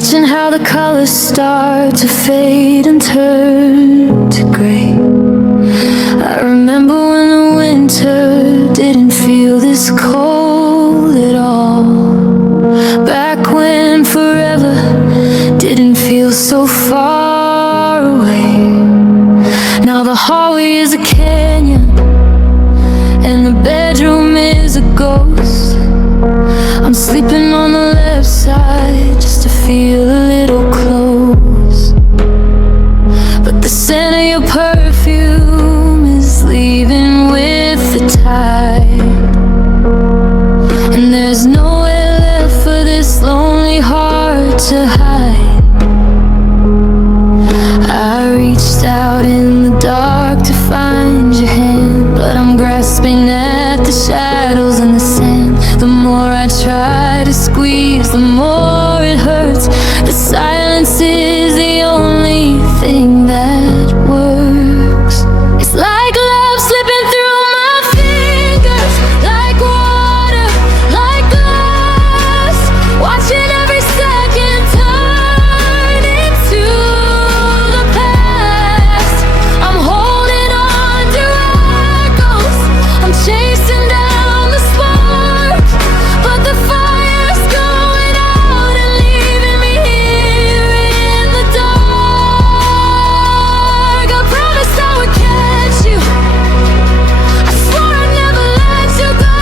watching how the colors start to fade and turn to gray. I remember when the winter didn't feel this cold at all. Back when forever didn't feel so far away. Now the hallway is a canyon and the bedroom is a ghost. I'm sleeping on the left side just to feel a little close. But the scent of your perfume is leaving with the tide. And there's nowhere left for this lonely heart to hide. I reached out in the dark to find your hand, but I'm grasping at the shadows and the sand. The more I try to squeeze, the more it hurts. The silence is the only thing that works. It's like love slipping through my fingers, like water, like glass. Watching every second turn into the past. I'm holding on to echoes, I'm chasing down the spark, but the fire's going out and leaving me here in the dark. I promised I would catch you, I swore I'd never let you go.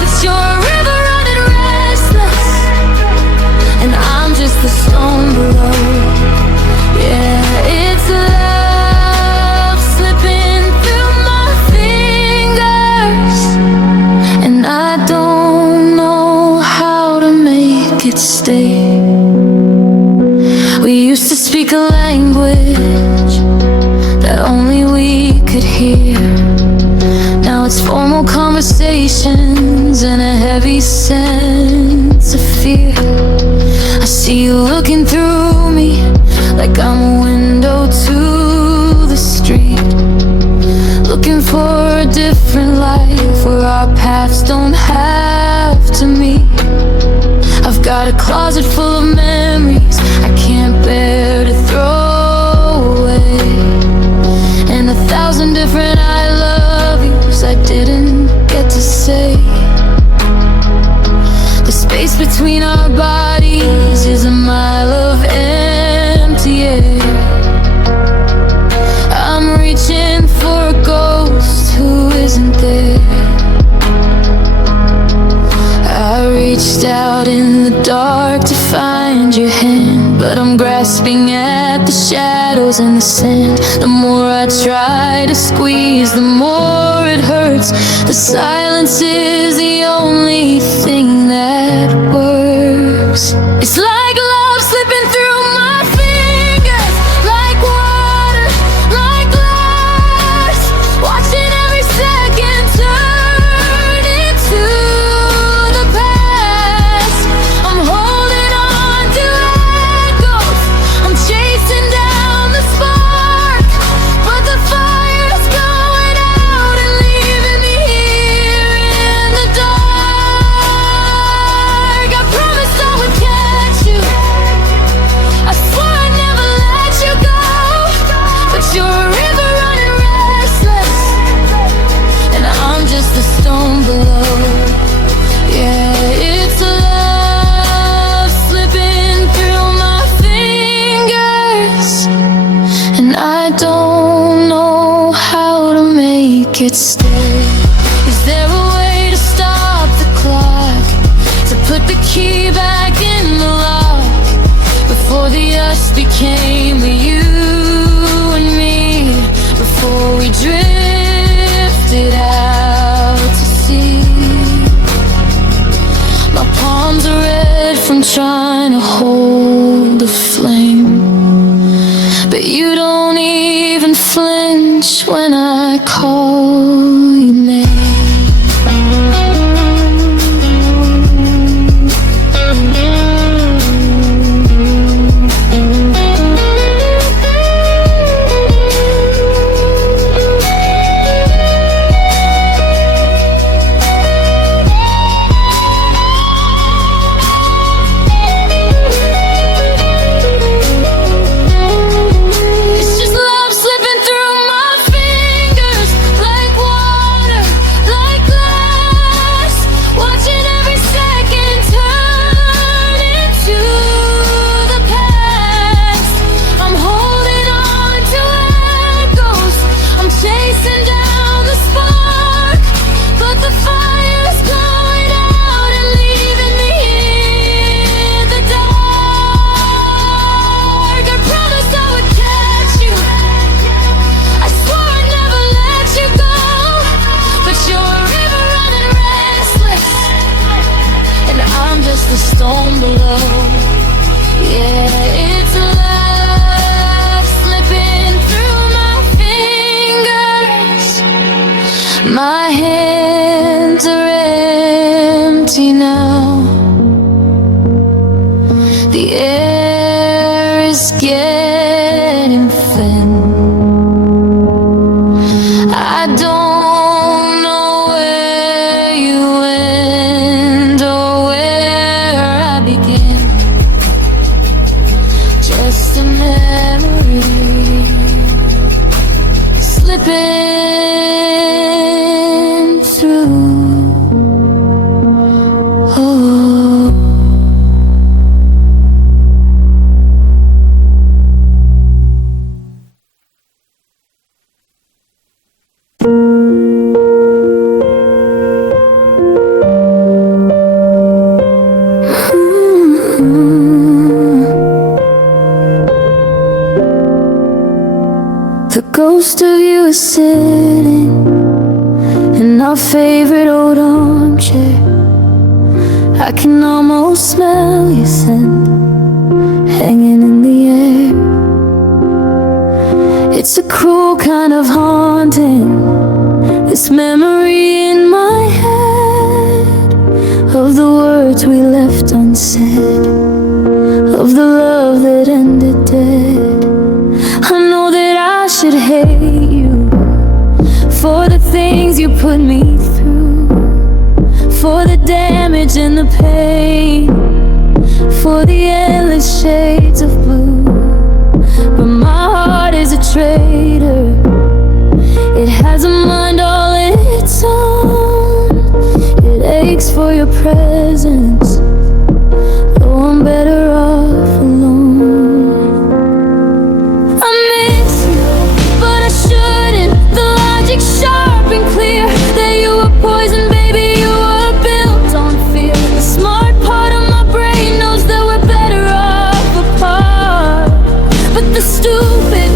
That you're a river running restless, and I'm just the stone below. Yeah, it's love slipping through my fingers, and I don't know how to make it stay. We used to speak a language that only we could hear. Now it's formal conversations and a heavy sense of fear. I see you looking through me like I'm a window to the street, looking for a different life where our paths don't have to meet. I've got a closet full of memories I can't bear to throw away, and 1,000 different I love yous I didn't get to say. The space between our bodies is a mile of empty air. I'm reaching for a ghost who isn't there. I reached out in the dark to find your hand, but I'm grasping at the shadows and the sand. The more I try to squeeze, the more it hurts. The silence is the only thing that works. It's like love slipping through my fingers, like water, like glass. Watching every second turn into the past. I'm holding on to echoes, I'm chasing down the spark, but the fire's going out and leaving me here in the dark. I promised I would catch you, I swore I'd never let you go. But you're a river running restless, and I'm just a stone below. Yeah, it's love slipping through my fingers, and I don't know how to make it stay. Is there a way to stop the clock, to put the key back in the lock, before the us became the you and me, before we drifted out to sea? My palms are red from trying to hold the flame, but you don't even flinch when I call your name. the storm below. Yeah, it's love slipping through my fingers. My hands are empty now. The air is getting thin. I don't know where you end or where I begin. Just a memory slipping through. The ghost of you is sitting in our favorite old armchair. I can almost smell your scent hanging in the air. It's a cruel kind of haunting, this memory in my head of the words we left unsaid, of the love that ended dead. I know that I should hate you for the things you put me through, for the damage and the pain, for the endless shades of blue. But my heart is a traitor, it has a mind all its own. It aches for your presence, though I'm better off alone. Sharp and clear that you were poison, baby, you were built on fear. The smart part of my brain knows that we're better off apart, but the stupid,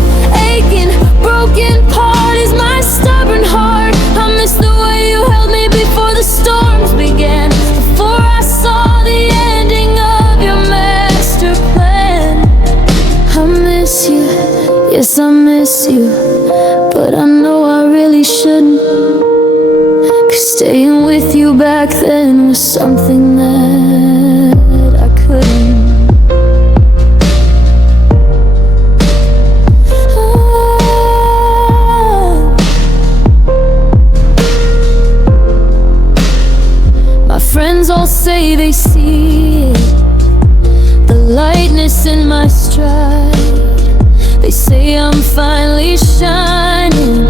aching, broken part is my stubborn heart. I miss the way you held me before the storms began, before I saw the ending of your master plan. I miss you, yes I miss you, but I know I really shouldn't, 'cause staying with you back then was something that I couldn't. My friends all say they see it, the lightness in my stride. They say I'm finally shining,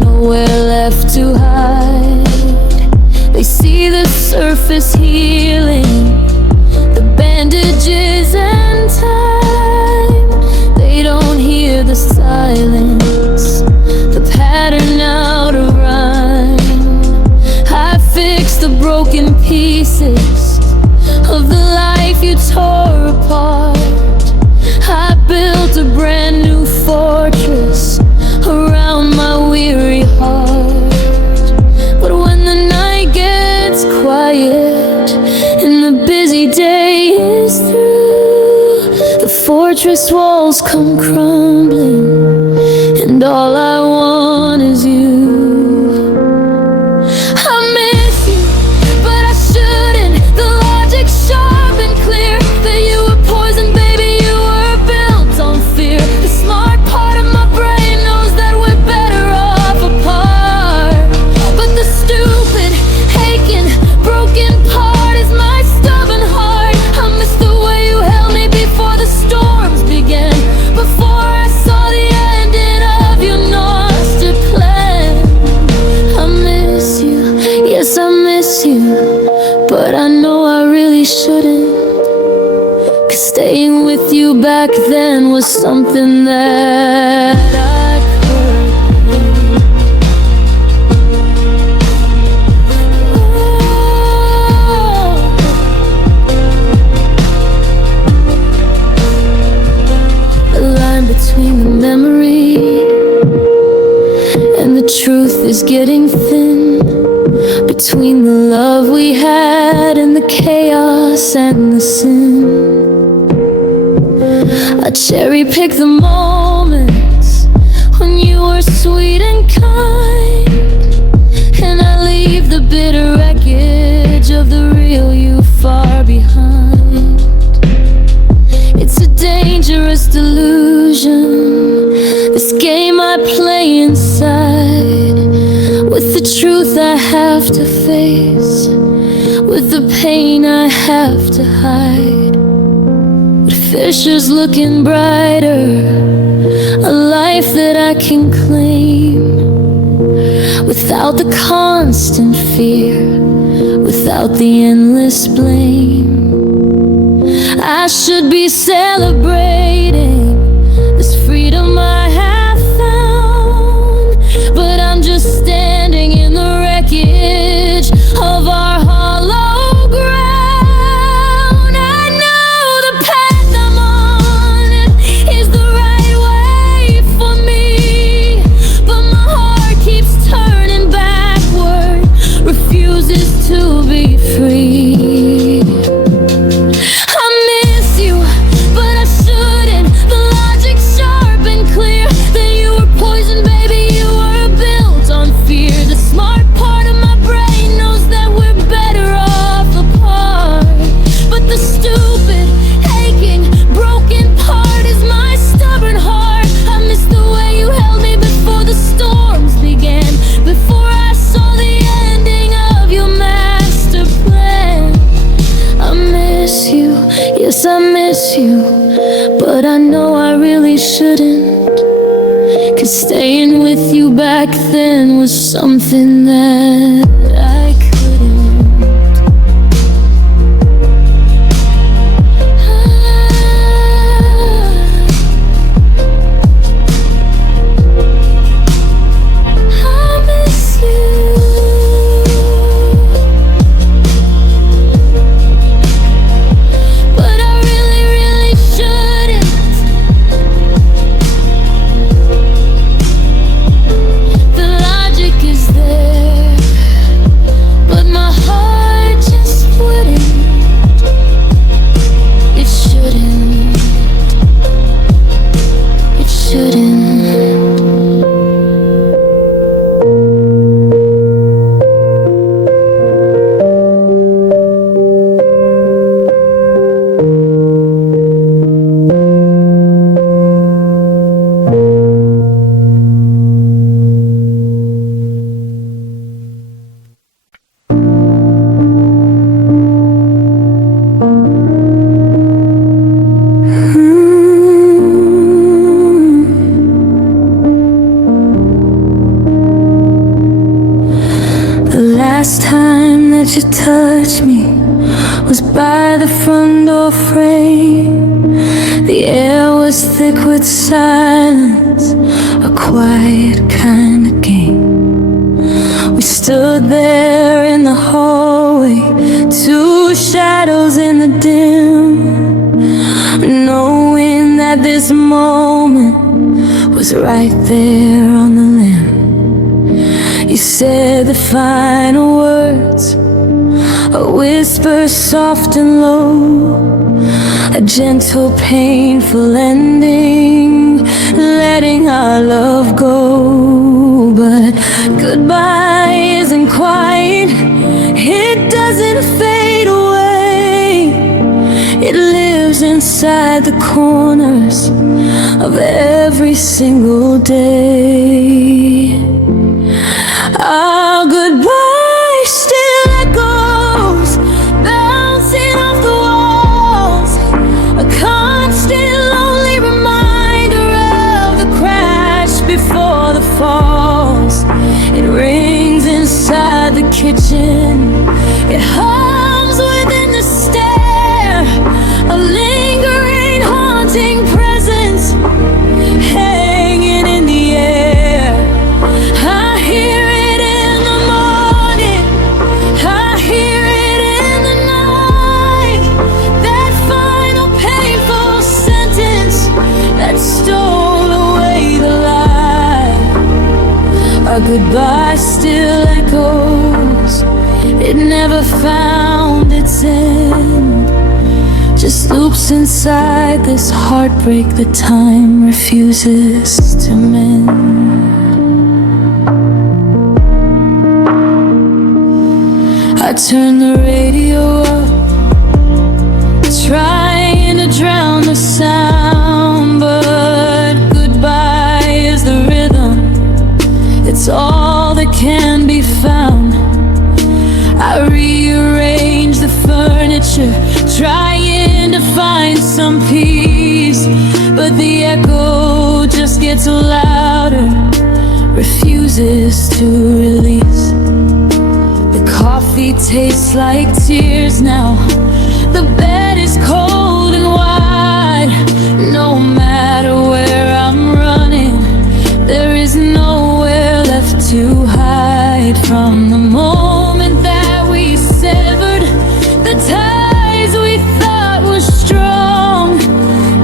nowhere left to hide. They see the surface healing, the bandages and time. They don't hear the silence, the pattern out of rhyme. I fixed the broken pieces of the life you tore apart. I built a brand new fortress around my weary heart. But when the night gets quiet and the busy day is through, the fortress walls come crumbling, and all I want is you. I miss you, but I shouldn't. The logic sharp and clear that you were poison, baby, you were built on fear. The smart part of my brain knows that we're better off apart, but the stupid, aching, broken part is my stubborn heart. I miss the way you held me before the storms began, before I saw the ending of your master plan. I miss you, yes I miss you, but I know I really shouldn't, 'cause staying with you back then was something that I couldn't. The line between the memory and the truth is getting thin, between the love we had and the chaos and the sin. I cherry pick the moments when you were sweet and kind, and I leave the bitter wreckage of the real you far behind. It's a dangerous delusion, this game I play inside, with the truth I have to face, with the pain I have to hide. But future's looking brighter, a life that I can claim, without the constant fear, without the endless blame. I should be celebrating this freedom I have found, but I'm just standing in the wreckage of our hollow ground. I know the path I'm on is the right way for me, but my heart keeps turning backward, refuses to be free. I miss you, but I shouldn't. The logic's sharp and clear, that you were poison, baby, you were built on fear. The smart part of my brain knows that we're better off apart, but the stupid, aching, broken part is my stubborn heart. I miss the way you held me before the storms began, before I saw the ending of your master plan. I miss you, yes I miss you, but I know I really shouldn't, 'cause staying with you back then was something that I couldn't. I miss you, but I really, really shouldn't. The logic is there, but my heart just wouldn't. It shouldn't. It shouldn't. The last time that you touched me was by the front door frame. The air was thick with silence, a quiet kind of game. We stood there in the hallway, two shadows in the dim, knowing that this moment was right there on the limb. You said the final words, a whisper soft and low, a gentle, painful ending, letting our love go. But goodbye isn't quiet, it doesn't fade away. It lives inside the corners of every single day. Our goodbye still echoes, bouncing off the walls, a constant lonely reminder of the crash before the falls. It rings inside the kitchen, it hums within the stair, a lingering, haunting presence hanging in the air. I hear it in the morning, I hear it in the night, that final painful sentence that stole away the light. Our goodbye still echoes, it never never found its end. Just loops inside this heartbreak that time refuses to mend. I turn the radio up, trying to drown the sound, but goodbye is the rhythm, it's all that can be found. I rearrange the furniture, trying to find some peace, but the echo just gets louder, refuses to release. The coffee tastes like tears now, the bed is cold and wide. No matter where I'm running, there is nowhere left to hide. From the moment that we severed, the ties we thought were strong,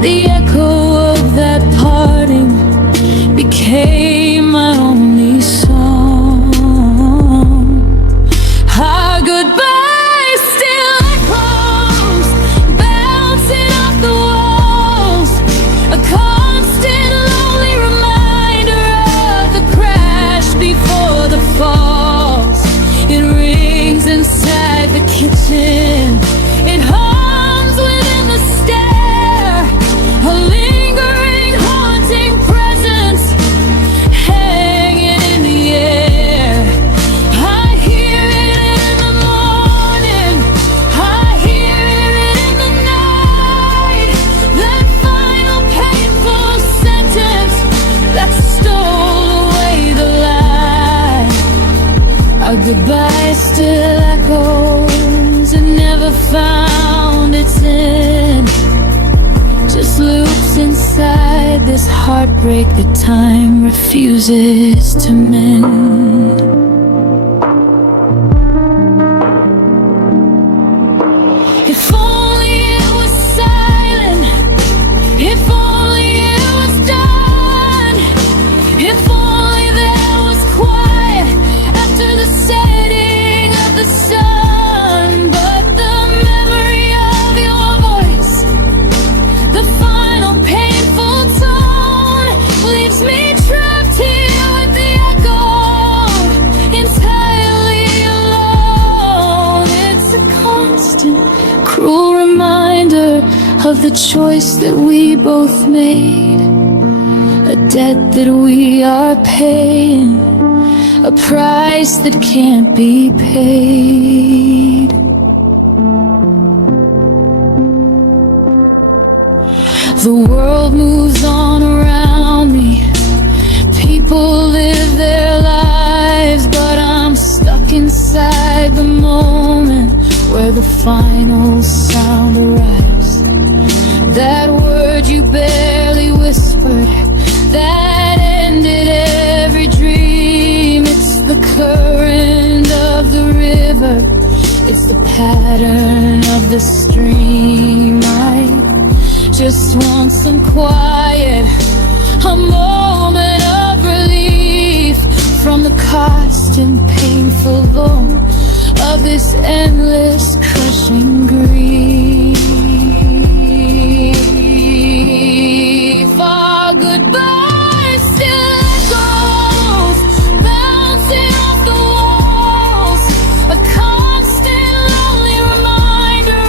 the echo of that parting became my only song. Our goodbye still echoes, bouncing off the walls, a constant lonely reminder of the crash before the falls. It rings inside the kitchen, it hums within the stair, a lingering, haunting presence hanging in the air. I hear it in the morning, I hear it in the night, that final painful sentence that stole away the light. Our goodbye still echoes, it never found its end. Just loops inside this heartbreak that time refuses to mend. If only it was silent, if only it was done, if only there was quiet after the setting of the sun. But the memory of your voice, the final painful tone, leaves me trapped here with the echo, entirely alone. It's a constant, cruel reminder of the choice that we both made, a debt that we are paying, a price that can't be paid. The world moves on around me, people live their lives, but I'm stuck inside the moment where the final sound arrives. That word you barely whispered, that ended every dream. It's the current of the river, it's the pattern of the stream. I just want some quiet, a moment of relief from the constant painful load of this endless crushing grief. Our goodbye still echoes, bouncing off the walls, a constant lonely reminder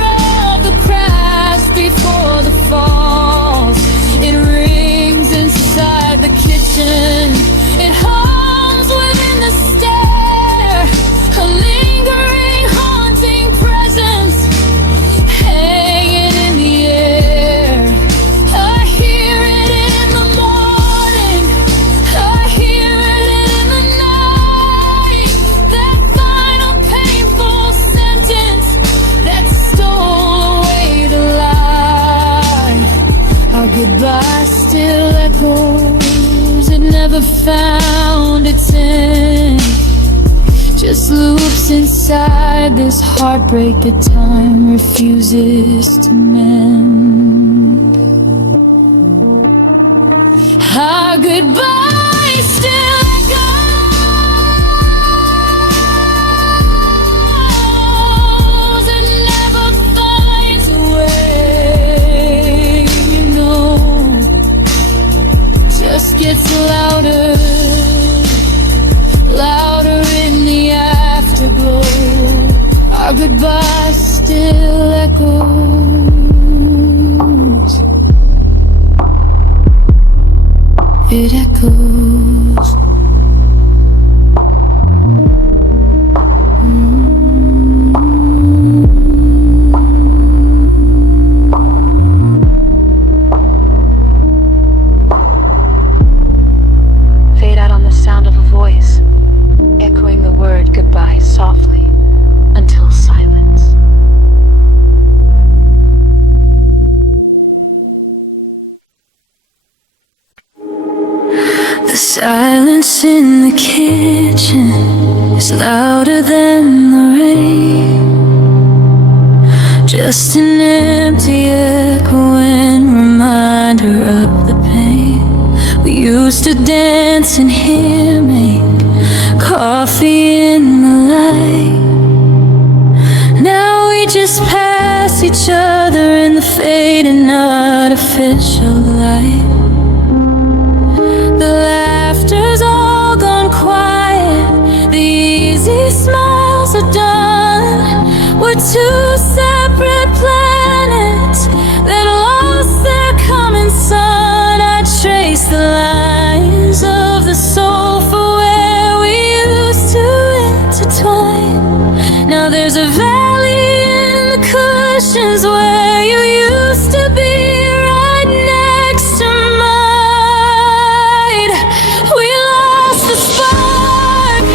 of the crash before the falls. It rings inside the kitchen, it hums within the stair, a lingering, haunting presence hanging in the air. I hear it in the morning, I hear it in the night, that final painful sentence that stole away the light. Our goodbye still echoes, it never found its end. Just loops inside this heartbreak that time refuses to mend. Our goodbye still echoes. Our goodbye still echoes. It echoes. Fade out on the sound of a voice, echoing the word goodbye softly until silence. The silence in the kitchen is louder than the rain. Just an empty echoing reminder of the pain. We used to dance in here, make coffee in the light. Now we just pass each other in the fading artificial light. The laughter's all gone quiet, the easy smiles are done. We're two separate planets that lost their common sun. I trace the lines of the soul for where we used to intertwine. Now there's a valley in the cushions where you used to be, right next to mine. We lost the spark,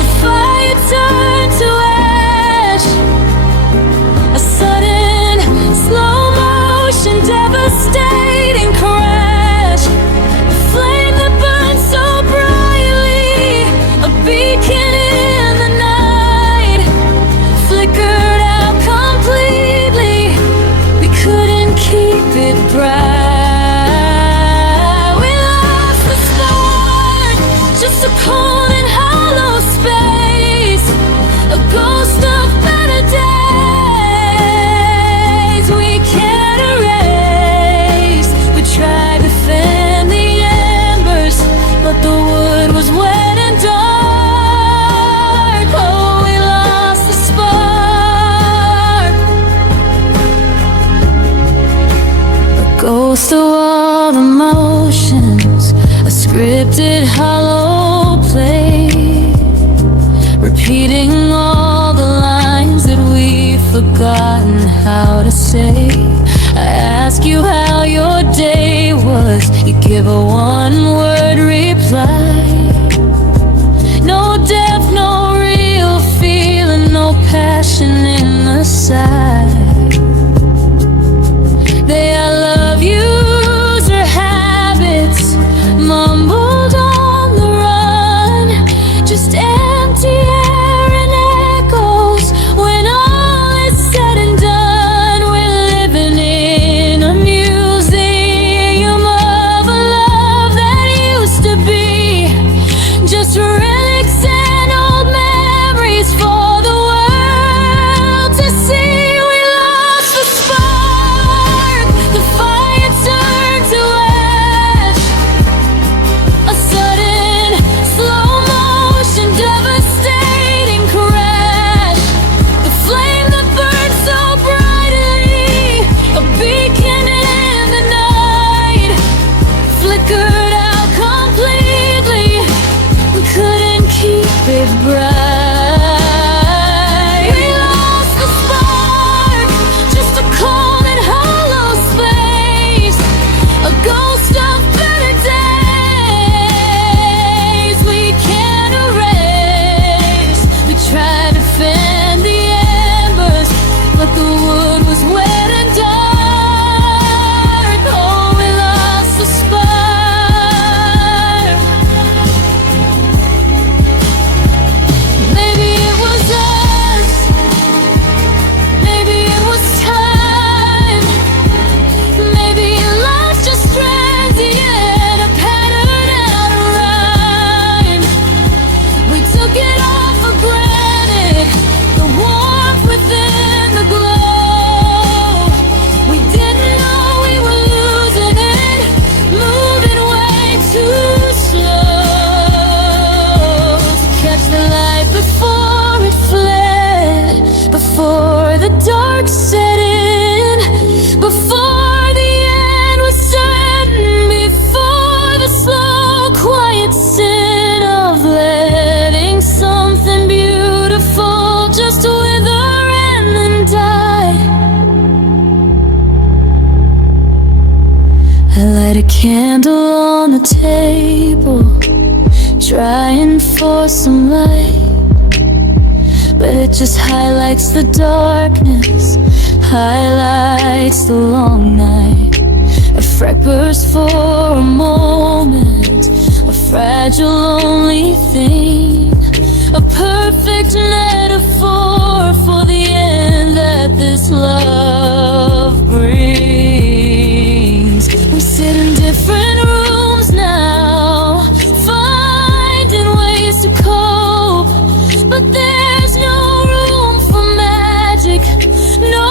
the fire turned to ash. A sudden, slow motion, devastating crash. A flame that burned so brightly, a beacon in the night, flickered out completely. We couldn't keep it bright. We lost the spark, just a cold and hollow space, a ghost of better days we can't erase. We tried to fan the embers, but the wood was wet and dark. Oh, we lost the spark. A ghost of all the motions, a scripted hollow play, repeating all the lines that we've forgotten how to say. I ask you how your day was, you give a one-word reply. No depth, no real feeling, no passion in the sigh. They I love yous or habits, mumbled on the run, just empty air and echoes. When all is said and done, we're living in a museum of a love that used to be just relics and old memories for the world to see. the dark set in, before the end was certain, before the slow, quiet sin of letting something beautiful just wither and then die. I light a candle on the table, trying for some light, but it just highlights the darkness, highlights the long night. A freck burst for a moment, a fragile, lonely thing, a perfect metaphor for the end that this love brings. We sit in different rooms now, finding ways to cope, but there's no room for magic, no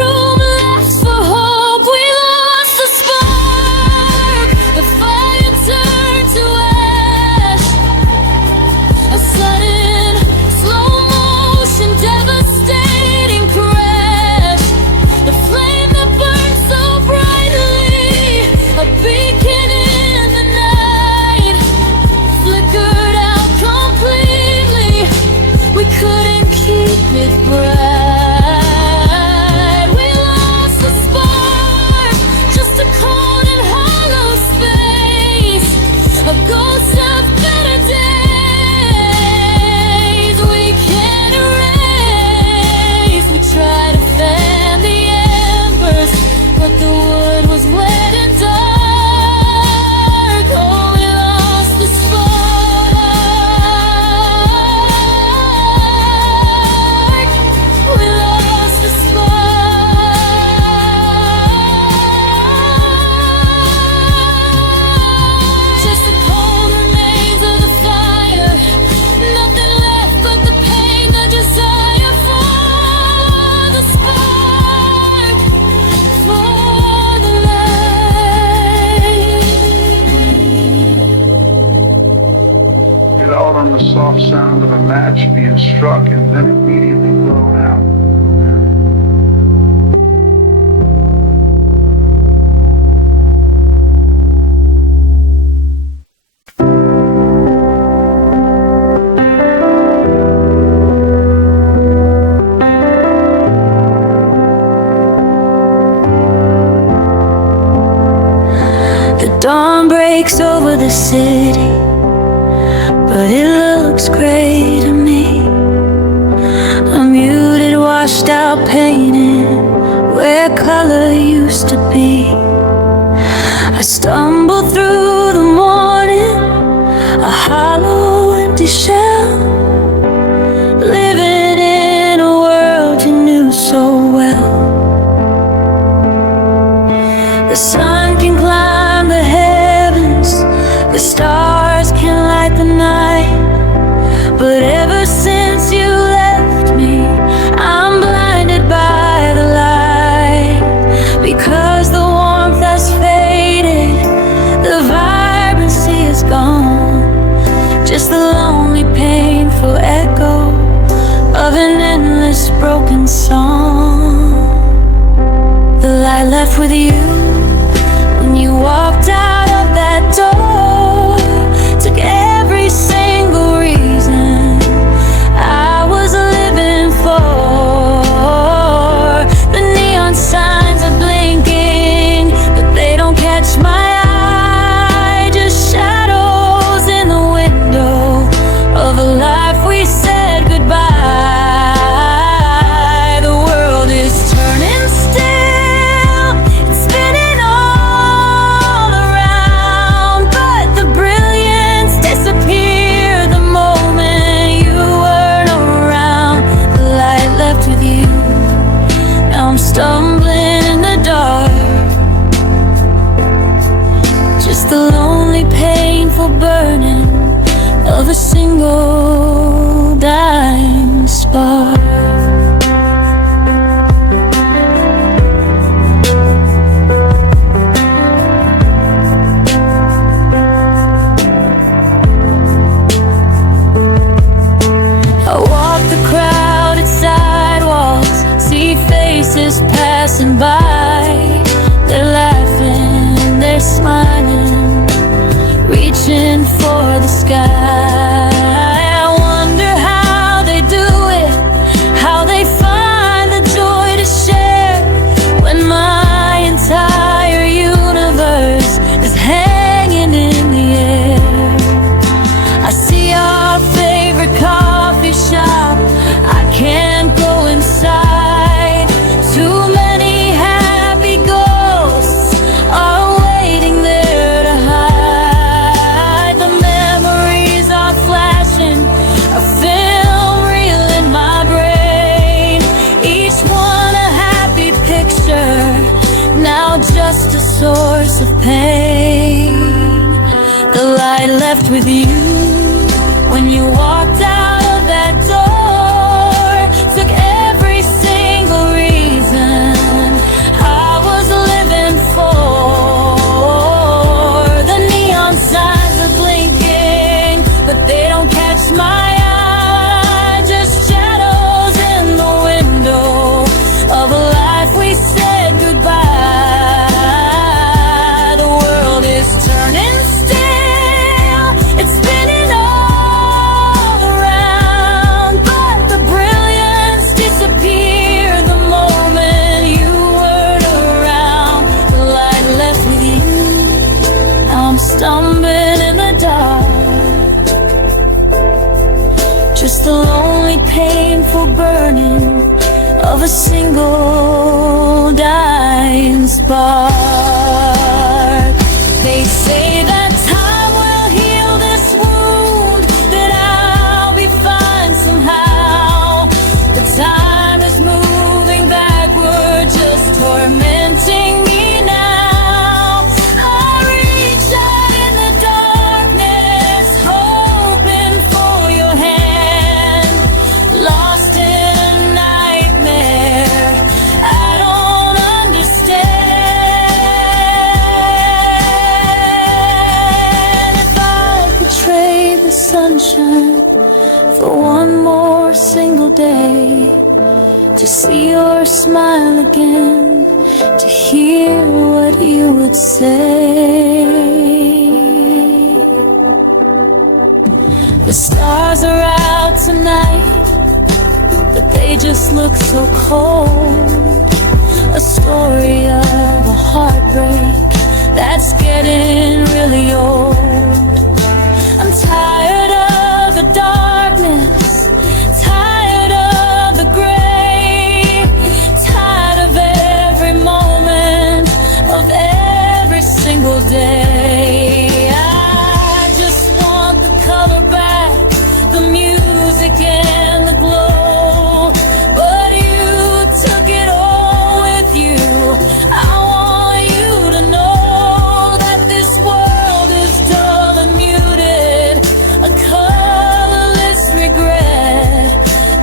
room left for hope. We lost the spark, the fire turned to ash, a sudden, slow motion, devastating crash. The flame that burned so brightly, a beacon in the night, flickered out completely. We couldn't keep it bright. We lost the spark, just a cold and hollow space, a ghost of better days we can't erase. We tried to fan the embers, but the wood was wet and dark. Oh, we lost the spark. We lost the spark. Just the cold remains of the fire, nothing left but the pain, the desire for the spark, for the light. It out on the soft sound of a match being struck and then immediately blown out. The dawn breaks over the city, but it looks gray to me. A muted, washed out painting where color used to be. I stumble through the morning, a hollow, empty shell, living in a world you knew so well. The sun can climb the heavens, the stars can light the night, but ever since you left me, I'm blinded by the light. Because the warmth has faded, the vibrancy is gone, just the lonely, painful echo of an endless broken song. The light left with you when you walked out of that door, took every single reason I was living for. The neon signs are blinking, but they don't catch my eye, just shadows in the window of a life we said goodbye. The world is turning still, it's been just a source of pain. The light left with you when you walked out of that door took every single reason I was living for. The neon signs are blinking, but they don't catch my eye. Just shadows in the window of a life we said goodbye. The world is turning still, it's spinning all around, but the brilliance disappeared the moment you weren't around. The light left with you, now I'm stumbling in the dark. Just the lonely, painful burning of a single dying spark. They say that time will heal this wound, that I'll be fine somehow. The time is moving backward, just tormenting me now. I reach out in the darkness, hoping for your hand, lost in a nightmare I don't understand. If I could trade the sunshine for one more single day, to see your smile again, to hear what you would say. The stars are out tonight, but they just look so cold. A story of a heartbreak that's getting really old. I'm tired of the darkness, tired of the gray, tired of every moment of every single day. I just want the color back, the music and the glow, but you took it all with you. I want you to know that this world is dull and muted, a colorless regret,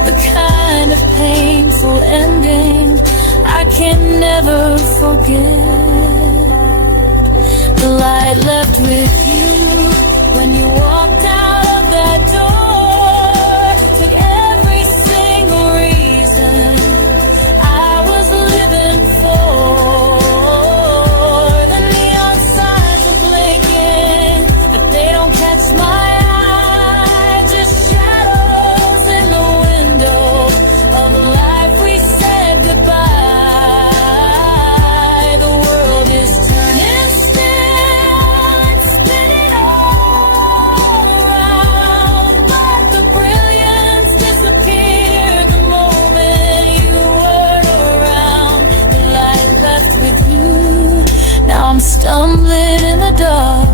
the kind of painful ending I can never forget. The light left with you when you walked out of that door took every single reason I was living for. The neon signs are blinking, but they don't catch my eye. Just shadows in the window of a life we said goodbye. The world is turning still, it's spinning all around, but the brilliance disappeared the moment you weren't around. The light left with you, now I'm stumbling in the dark.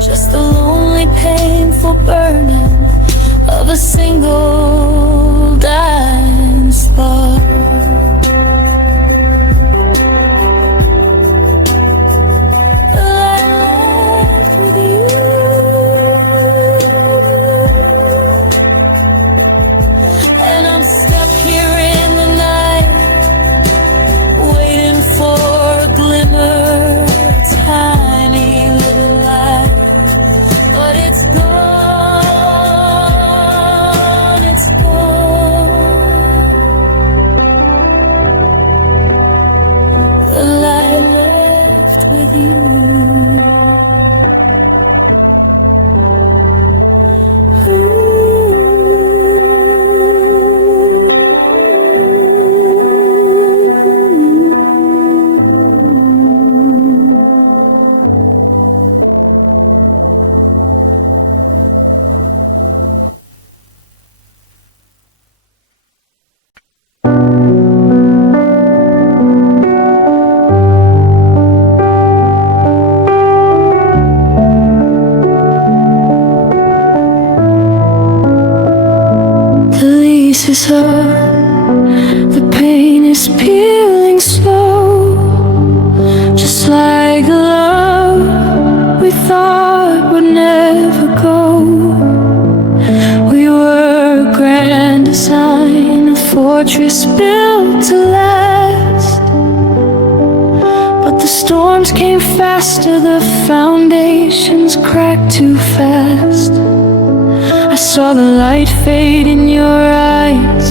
Just the lonely, painful burning of a single dying spark. The light left with you, and I'm stuck here in the night, waiting for a glimmer, a tiny little light, but it's gone, it's gone. The light left with you. The lease is up, the pain is peeling slow. design, a fortress built to last. But the storms came faster, the foundations cracked too fast. I saw the light fade in your eyes,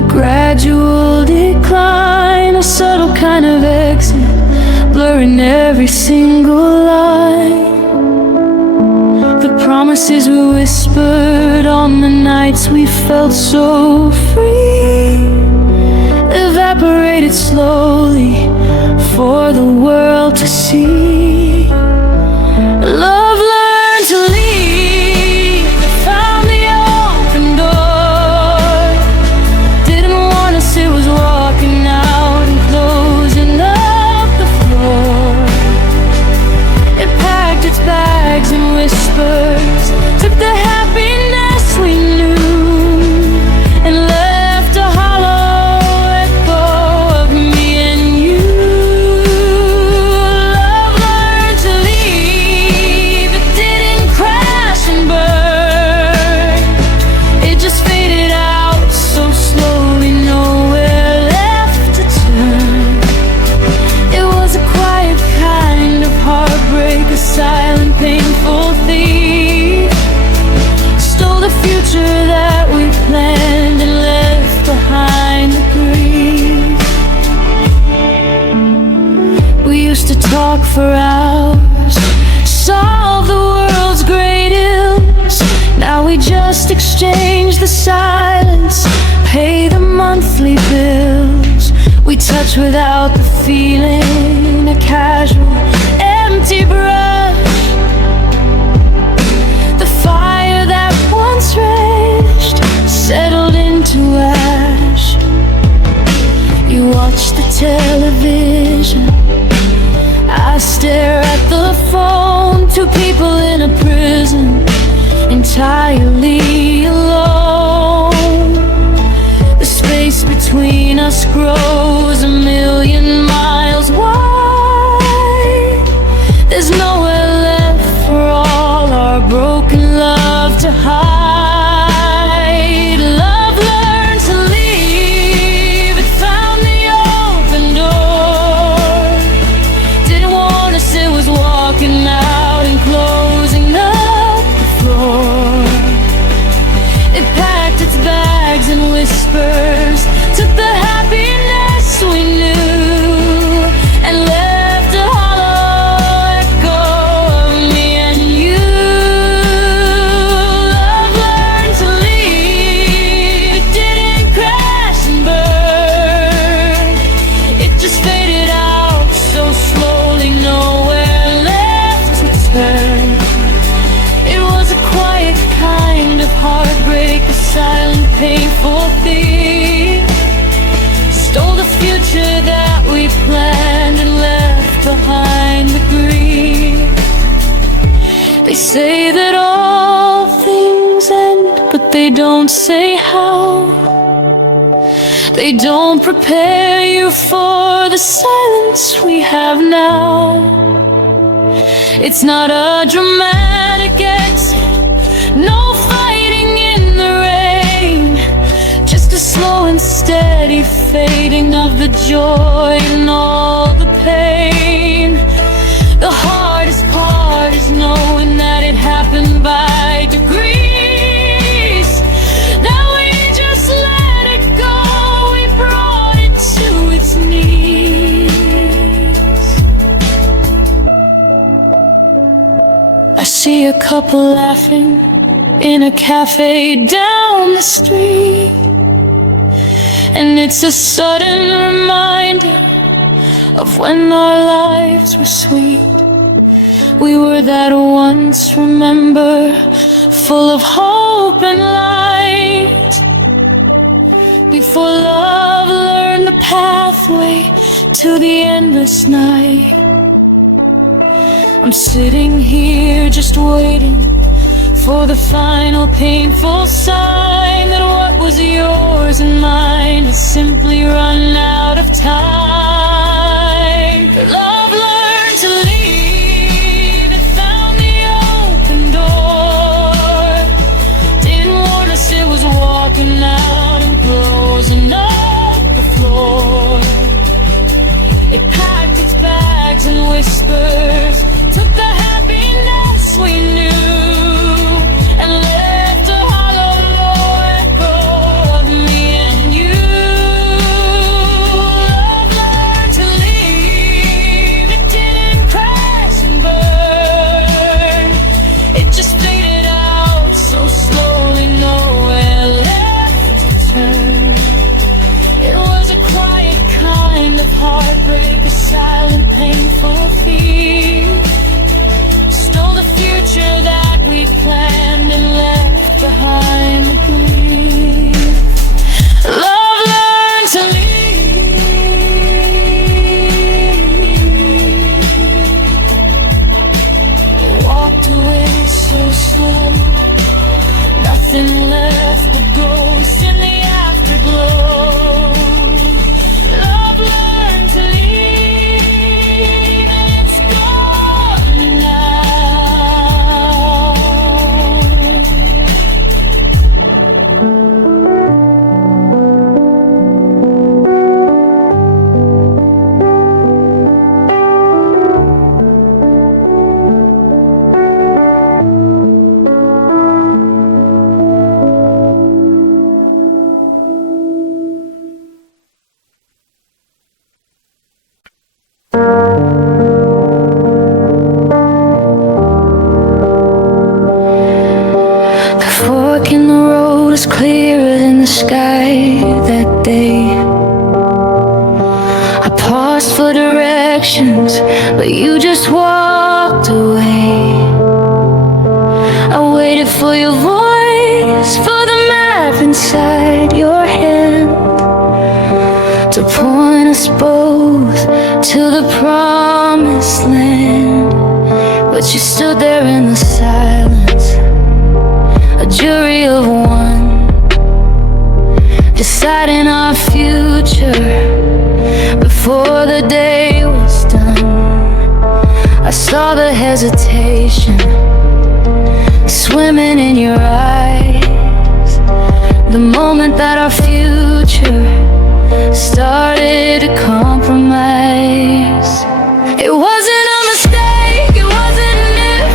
a gradual decline, a subtle kind of exit, blurring every single line. The promises we whispered on the nights we felt so free evaporated slowly for the world to see. Love learned to leave, found the open door. Didn't want us, it was walking out and closing up the floor. It packed its bags and whispers, took the happiness we knew, and left a hollow echo of me and you. Love learned to leave, it didn't crash and burn. It just faded out so slowly, nowhere left to turn. It was a quiet kind of heartbreak, a silent, painful thief. Stole the future that we planned and left behind the grief. We used to talk for hours, solve the world's great ills. Now we just exchange the silence, pay the monthly bills. We touch without the feeling, a casual, empty brush. The fire that once raged settled into ash. You watch the television, I stare at the phone. Two people in a prison, entirely alone. The space between us grows a million miles wide. There's nowhere left for all our broken love to hide. Love learned to leave, it found the open door. Didn't want us, it was walking out and closing up the floor. It packed its bags and whispers, took the happiness we knew, and left a hollow echo of me and you. Love learned to leave, it didn't crash and burn. It just faded out so slowly, nowhere left to turn. It was a quiet kind of heartbreak, a silent, painful thief. Stole the future that we planned and left behind the grief. They say that all things end, but they don't say how. They don't prepare you for the silence we have now. It's not a dramatic exit, no fighting in the rain, just a slow and steady fading of the joy and all the pain. The hardest part is knowing that it happened by degrees. That we just let it go, we brought it to its knees. I see a couple laughing in a cafe down the street, and it's a sudden reminder of when our lives were sweet. We were that once, remember, full of hope and light. Before love learned the pathway to the endless night. I'm sitting here just waiting for the final painful sign that what was yours and mine has simply run out of time. Love learned to leave, it found the open door. Didn't want us, it was walking out silent, painful fear stole the future that we planned and left behind the grief. Love learned to leave, walked away so slow, nothing left but ghosts in the afterglow. Love learned to leave, and it's gone fork in the road was clearer than the sky that day. I paused for directions, but you just walked away. I waited for your voice, for the map inside your hand, to point us both to the promised land. But you stood there in the silence, a jury of one, deciding our future before the day was done. I saw the hesitation swimming in your eyes, the moment that our future started to compromise. It wasn't a mistake, it wasn't an if,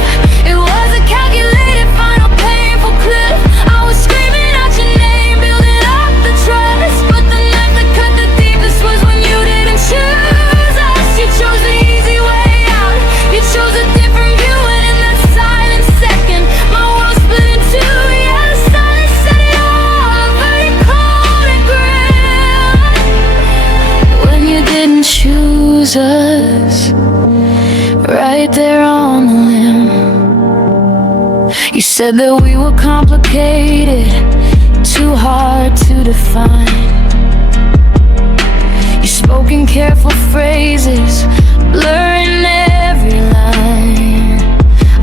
it was a calculated final painful cliff. I was screaming out your name, building up the trust, but the knife that cut the deepest was when you didn't choose us. You chose the easy way out, you chose a different view, and in that silent second my world split in two. Yeah, the silence said it all, very cold and grim. When you didn't choose us, right there on the limb, you said that we were complicated, too hard to define. You spoke in careful phrases, blurring every line.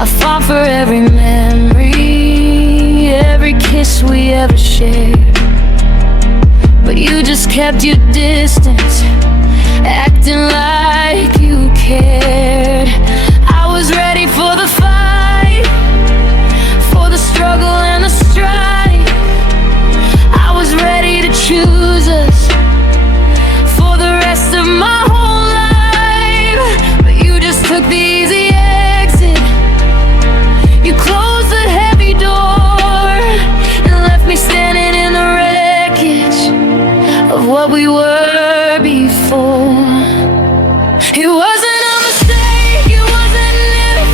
I fought for every memory, every kiss we ever shared, but you just kept your distance, acting like you cared. I was ready for the fight, for the struggle and the strife. I was ready to choose us for the rest of my whole life, but you just took the easy exit. You closed the heavy door and left me standing in the wreckage of what we were before. It wasn't a mistake, it wasn't an if,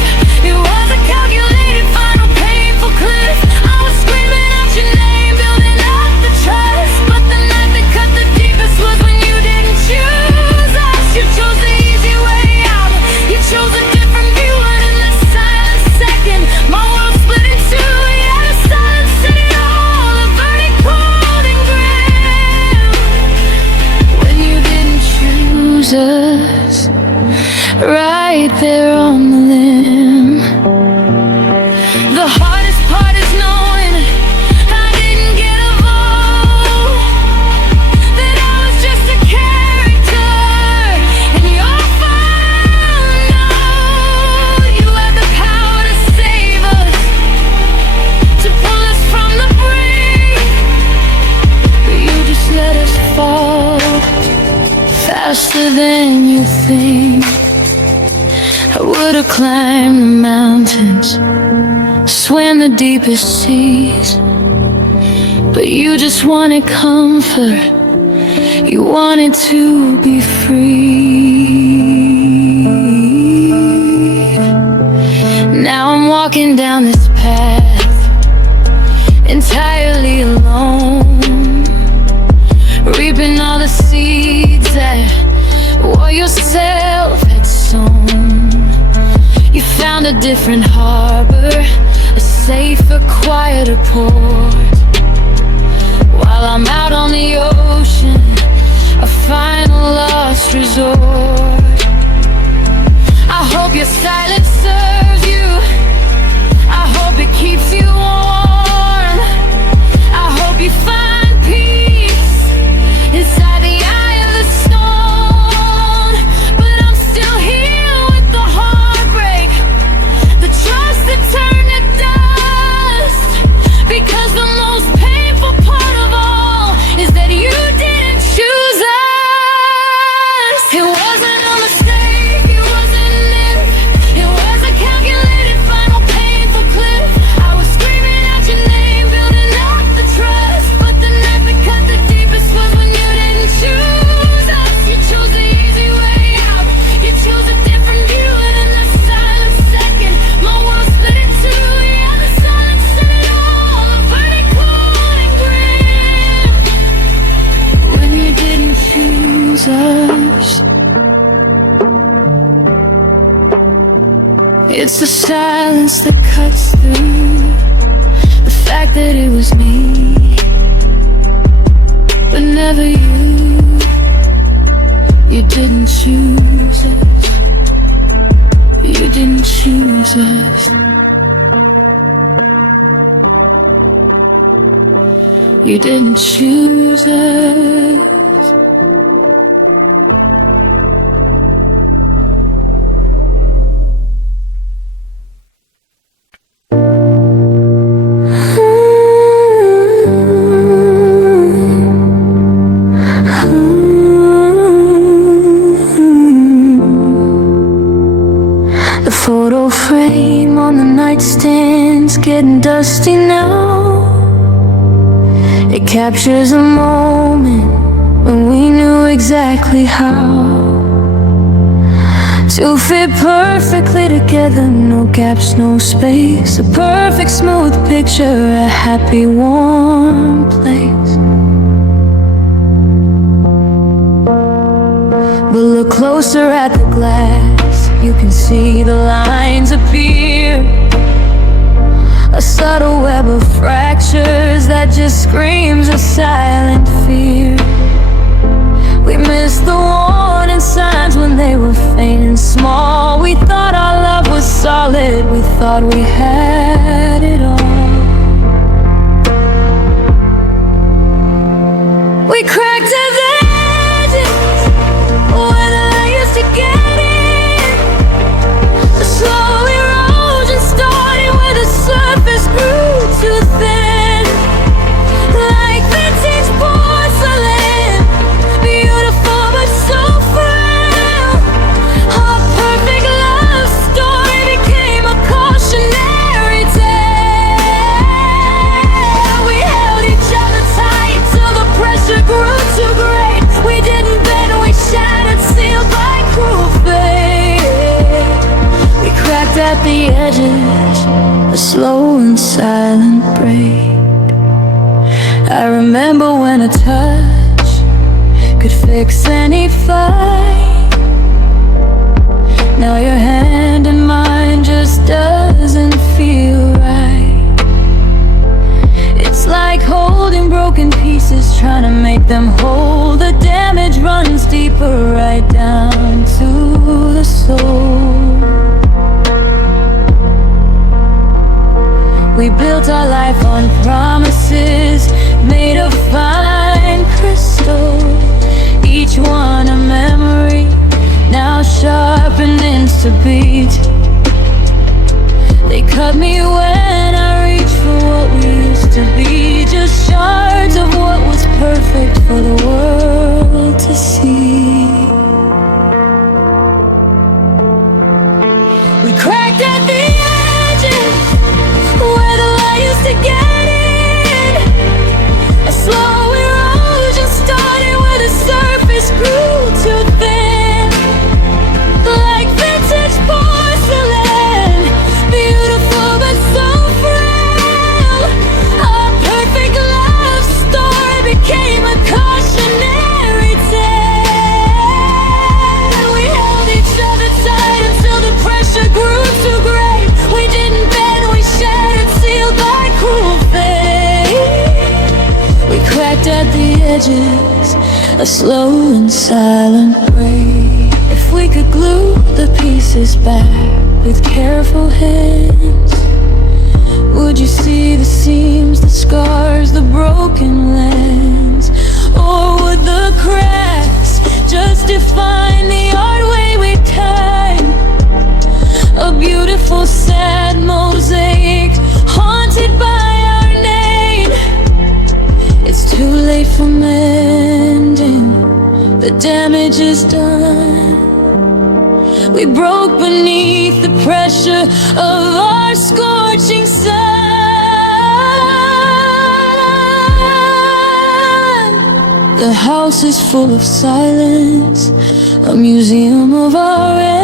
it was a calculated final painful cliff. I was screaming out your name, building up the trust, but the knife that cut the deepest was when you didn't choose us. You chose the easy way out, you chose a different view, and in that silent second my world split in two. Yeah, the silence said it all, a verdict cold and grim. When you didn't choose us, right there on the limb. The hardest part is knowing I didn't get a vote, that I was just a character in your file. No, you had the power to save us, to pull us from the brink, but you just let us fall faster than you think. I would've climbed the mountains, swam the deepest seas, but you just wanted comfort, you wanted to be free. Now I'm walking down this path, entirely alone, reaping all the seeds that wore yourself a different harbor, a safer, quieter port. While I'm out on the ocean, a final last resort. I hope your silence serves you, I hope it keeps you warm. I hope you find peace inside the eye of the storm. But I'm still here with the heartbreak, the trust that turned to dust. Because the most painful part of all is that you didn't choose us. It wasn't a mistake, it wasn't it. It was a calculated final painful cliff. I was screaming out your name, building up the trust. But the knife that cut the deepest was when you didn't choose us. You chose the easy way out, you chose a different view. And in the silent second, my world split in two. Yeah, the silence said it all, the verdict cold and grim. When you didn't choose us, it's the silence that cuts through the fact that it was me, but never you. You didn't choose us, you didn't choose us. You didn't choose us. The photo frame on the nightstand's getting dusty now. It captures a moment when we knew exactly how to fit perfectly together, no gaps, no space. A perfect smooth picture, a happy warm place. But look closer at the glass, you can see the lines appear, a subtle web of fractures that just screams a silent fear. We missed the warning signs when they were faint and small. We thought our love was solid, we thought we had it all. We cracked at the edges where the light used to get in. The slow erosion started where the surface grew too thin. Like vintage porcelain, beautiful but so frail. Our perfect love story became a cautionary tale. We held each other tight till the pressure grew too great. We didn't bend, we shattered, sealed by cruel fate. We cracked at the edges, a slow and silent break. I remember when a touch could fix any fight. Now your hand in mine just doesn't feel right. It's like holding broken pieces, trying to make them whole. The damage runs deeper, right down to the soul. We built our life on promises made of fine crystal, each one a memory, now sharpened into beat. They cut me when I reached for what we used to be, just shards of what was perfect for the world to see. We cracked at the edges where the light used to get in. A slow erosion started where the surface grew too thin. Like vintage porcelain, beautiful but so a slow and silent break. If we could glue the pieces back with careful hands, would you see the seams, the scars, the broken lands? Or would the cracks just define the odd way we turn? A beautiful sad mosaic haunted by our name. It's too late for mending, the damage is done. We broke beneath the pressure of our scorching sun. The house is full of silence, a museum of our end.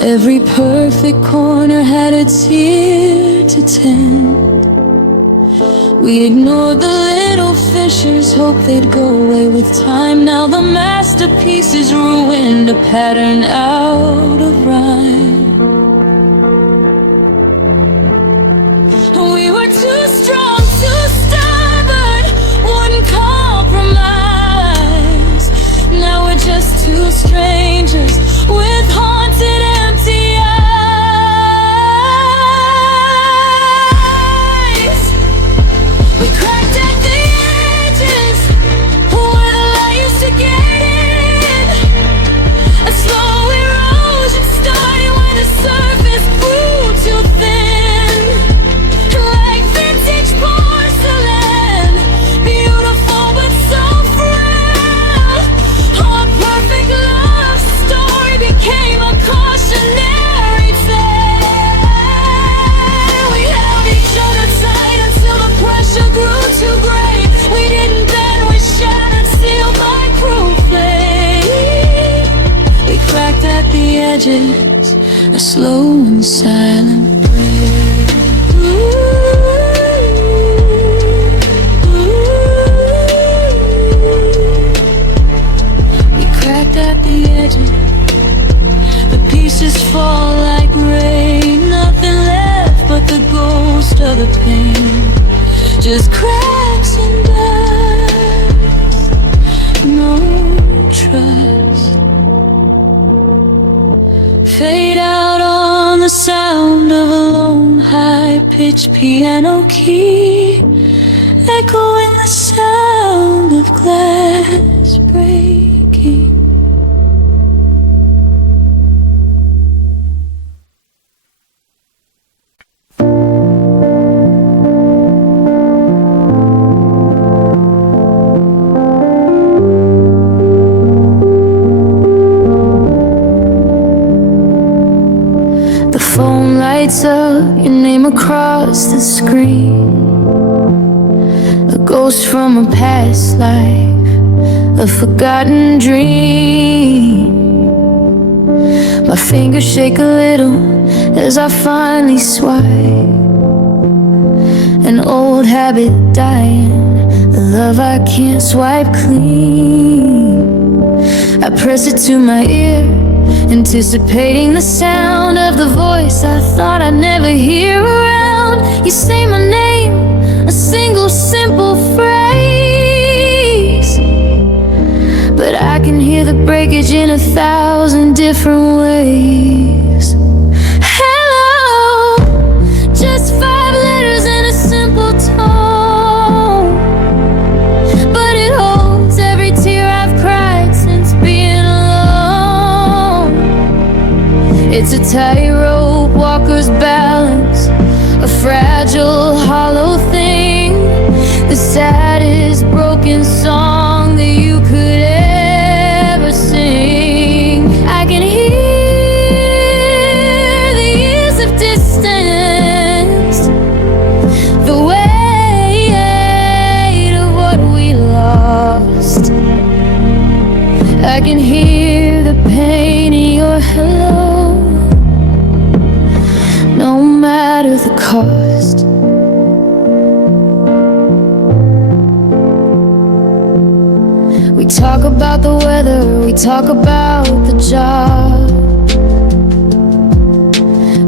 Every perfect corner had its year to tend. We ignored the little fissures, hoped they'd go away with time. Now the masterpiece is ruined, a pattern out of rhyme. We were too strong, too stubborn, wouldn't compromise. Now we're just two strangers with haunted empty eyes. We cracked at the edges where the light used to get in. A slow erosion started when the surface grew too thin. Like vintage porcelain, beautiful but so frail. Our perfect love story became a cautionary tale. We held each other tight until the pressure grew too great. We didn't bend, we shattered, sealed like proof fate. We cracked at the edges, a slow and silent break. We cracked at the edges, the pieces fall like rain. Nothing left but the ghost of the pain. Just cracks and dust, no trust. Fade out on the sound of a lone high-pitched piano key, echoing the sound of glass breaking. The phone lights up, your name across the screen. A ghost from a past life, a forgotten dream. My fingers shake a little as I finally swipe. An old habit dying, a love I can't swipe clean. I press it to my ear, anticipating the sound of the voice I thought I'd never hear around. You say my name, a single simple phrase, but I can hear the breakage in 1,000 different ways. Hello, just 5 letters and a simple tone, but it holds every tear I've cried since being alone. It's a tightrope walker's balance, a fragile, hollow thing, the saddest broken song that you could ever sing. I can hear the years of distance, the weight of what we lost. I can hear the pain in your hello, no matter the cost. We talk about the weather, we talk about the job.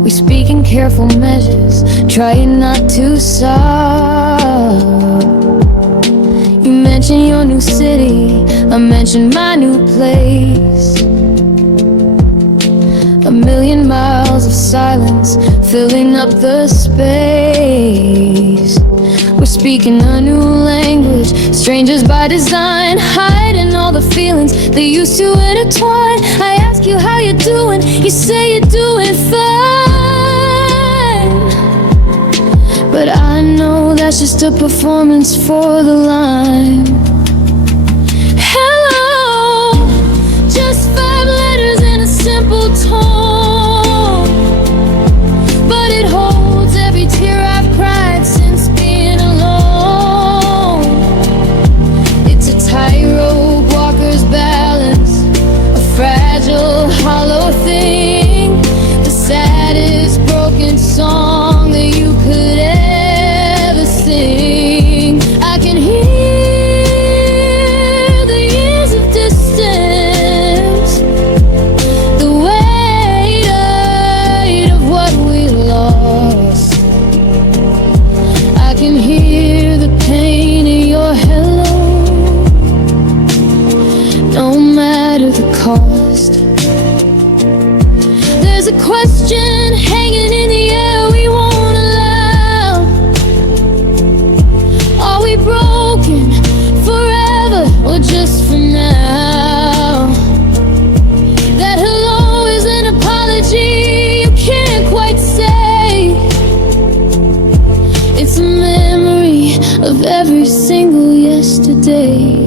We speak in careful measures, trying not to sob. You mention your new city, I mention my new place. A million miles of silence filling up the space. We're speaking a new language, strangers by design, hiding all the feelings they used to intertwine. I ask you how you're doing, you say you're doing fine, but I know that's just a performance for the line. Hello, just 5 letters in a simple tone, but it holds every tear I've cried since being alone. It's a tightrope walker's balance, a fragile, hollow thing, the saddest broken song that you could ever sing. I can hear the years of distance, the weight of what we lost. I can hear the pain in your hello, no matter the cost. There's a question hanging in the air we won't allow. Are we broken forever or just for now? That hello is an apology you can't quite say. It's a memory of every single yesterday.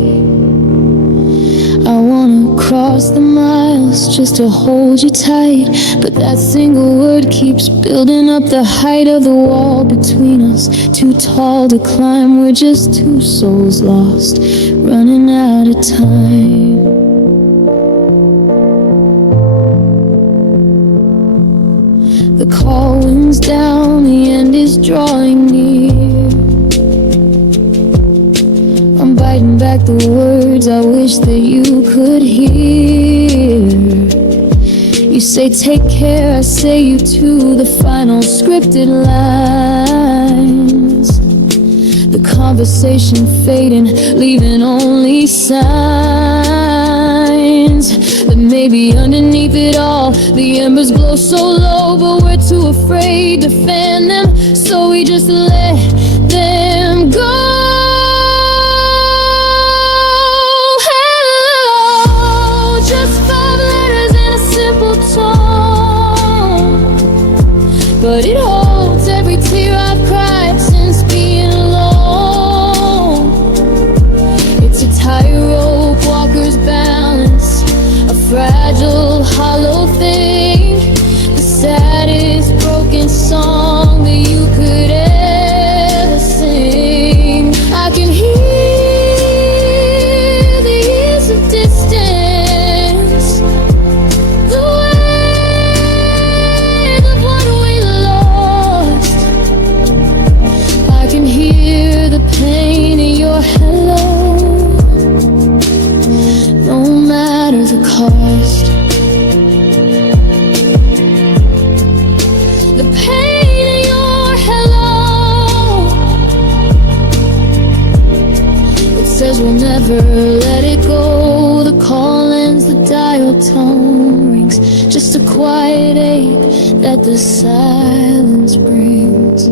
I wanna cross the miles just to hold you tight, but that single word keeps building up the height of the wall between us. Too tall to climb, we're just two souls lost, running out of time. The call winds down, the end is drawing near. I'm biting back the words I wish that you could hear. You say take care, I say you too, the final scripted lines. The conversation fading, leaving only signs that maybe underneath it all the embers glow so low, but we're too afraid to fan them, so we just let them go. But it holds every tear I've cried since being alone. It's a tightrope walker's balance, a fragile, hollow thing, the saddest broken song that you could ever sing. I can hear the years of distance, the weight of what we lost. I can hear the pain in your hello, no matter the cost. The pain in your hello, it says we'll never let it go. The call ends, the dial tone rings, just a quiet ache that the silence brings.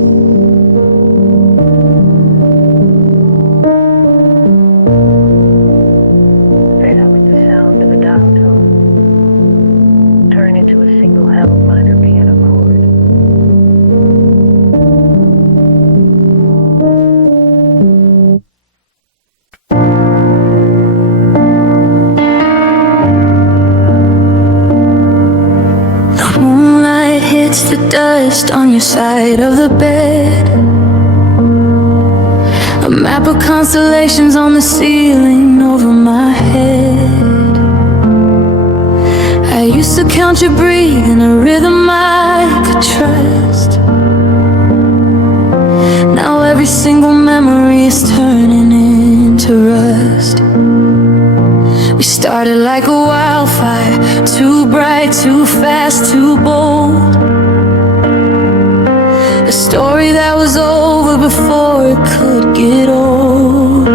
Fade out with the sound of a dial tone, turn into a single held minor piano chord. The moonlight hits the dust on your side of the bed. A map of constellations on the ceiling over my head. I used to count your breathing, a rhythm I could trust. Now every single memory is turning into rust. We started like a wildfire, too bright, too fast, too bold. A story that was over before it could get old.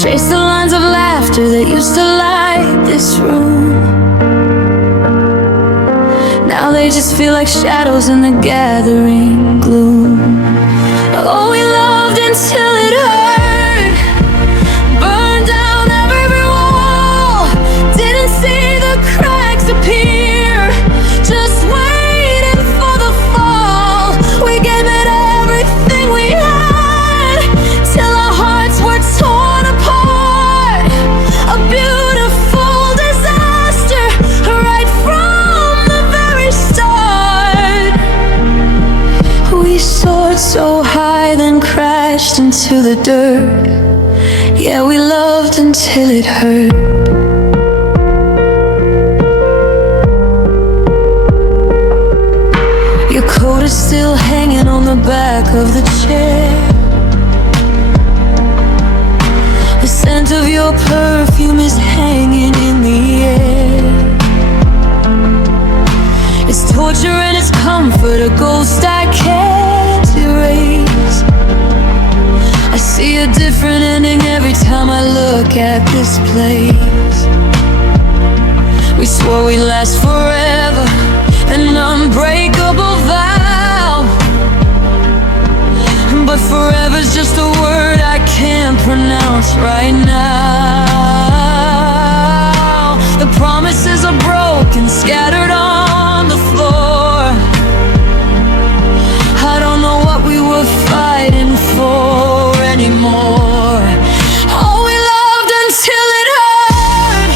Trace the lines of laughter that used to light this room. Now they just feel like shadows in the gathering gloom. Oh, we loved until it hurt, burned down every wall, didn't see the cracks appear, just waiting for the fall. We gave it everything we had, till our hearts were torn apart. A beautiful disaster, right from the very start. We soared so high, then crashed into the dirt. Yeah, we loved until it hurt. Your coat is still hanging on the back of the chair. The scent of your perfume is hanging in the air. It's torture and it's comfort, a ghost I can't erase. I see a different ending every time I look at this place. We swore we'd last forever, an unbreakable vow. But forever's just a word I can't pronounce right now. The promises are broken, scattered on the floor. I don't know what we were fighting for anymore. Oh, we loved until it hurt,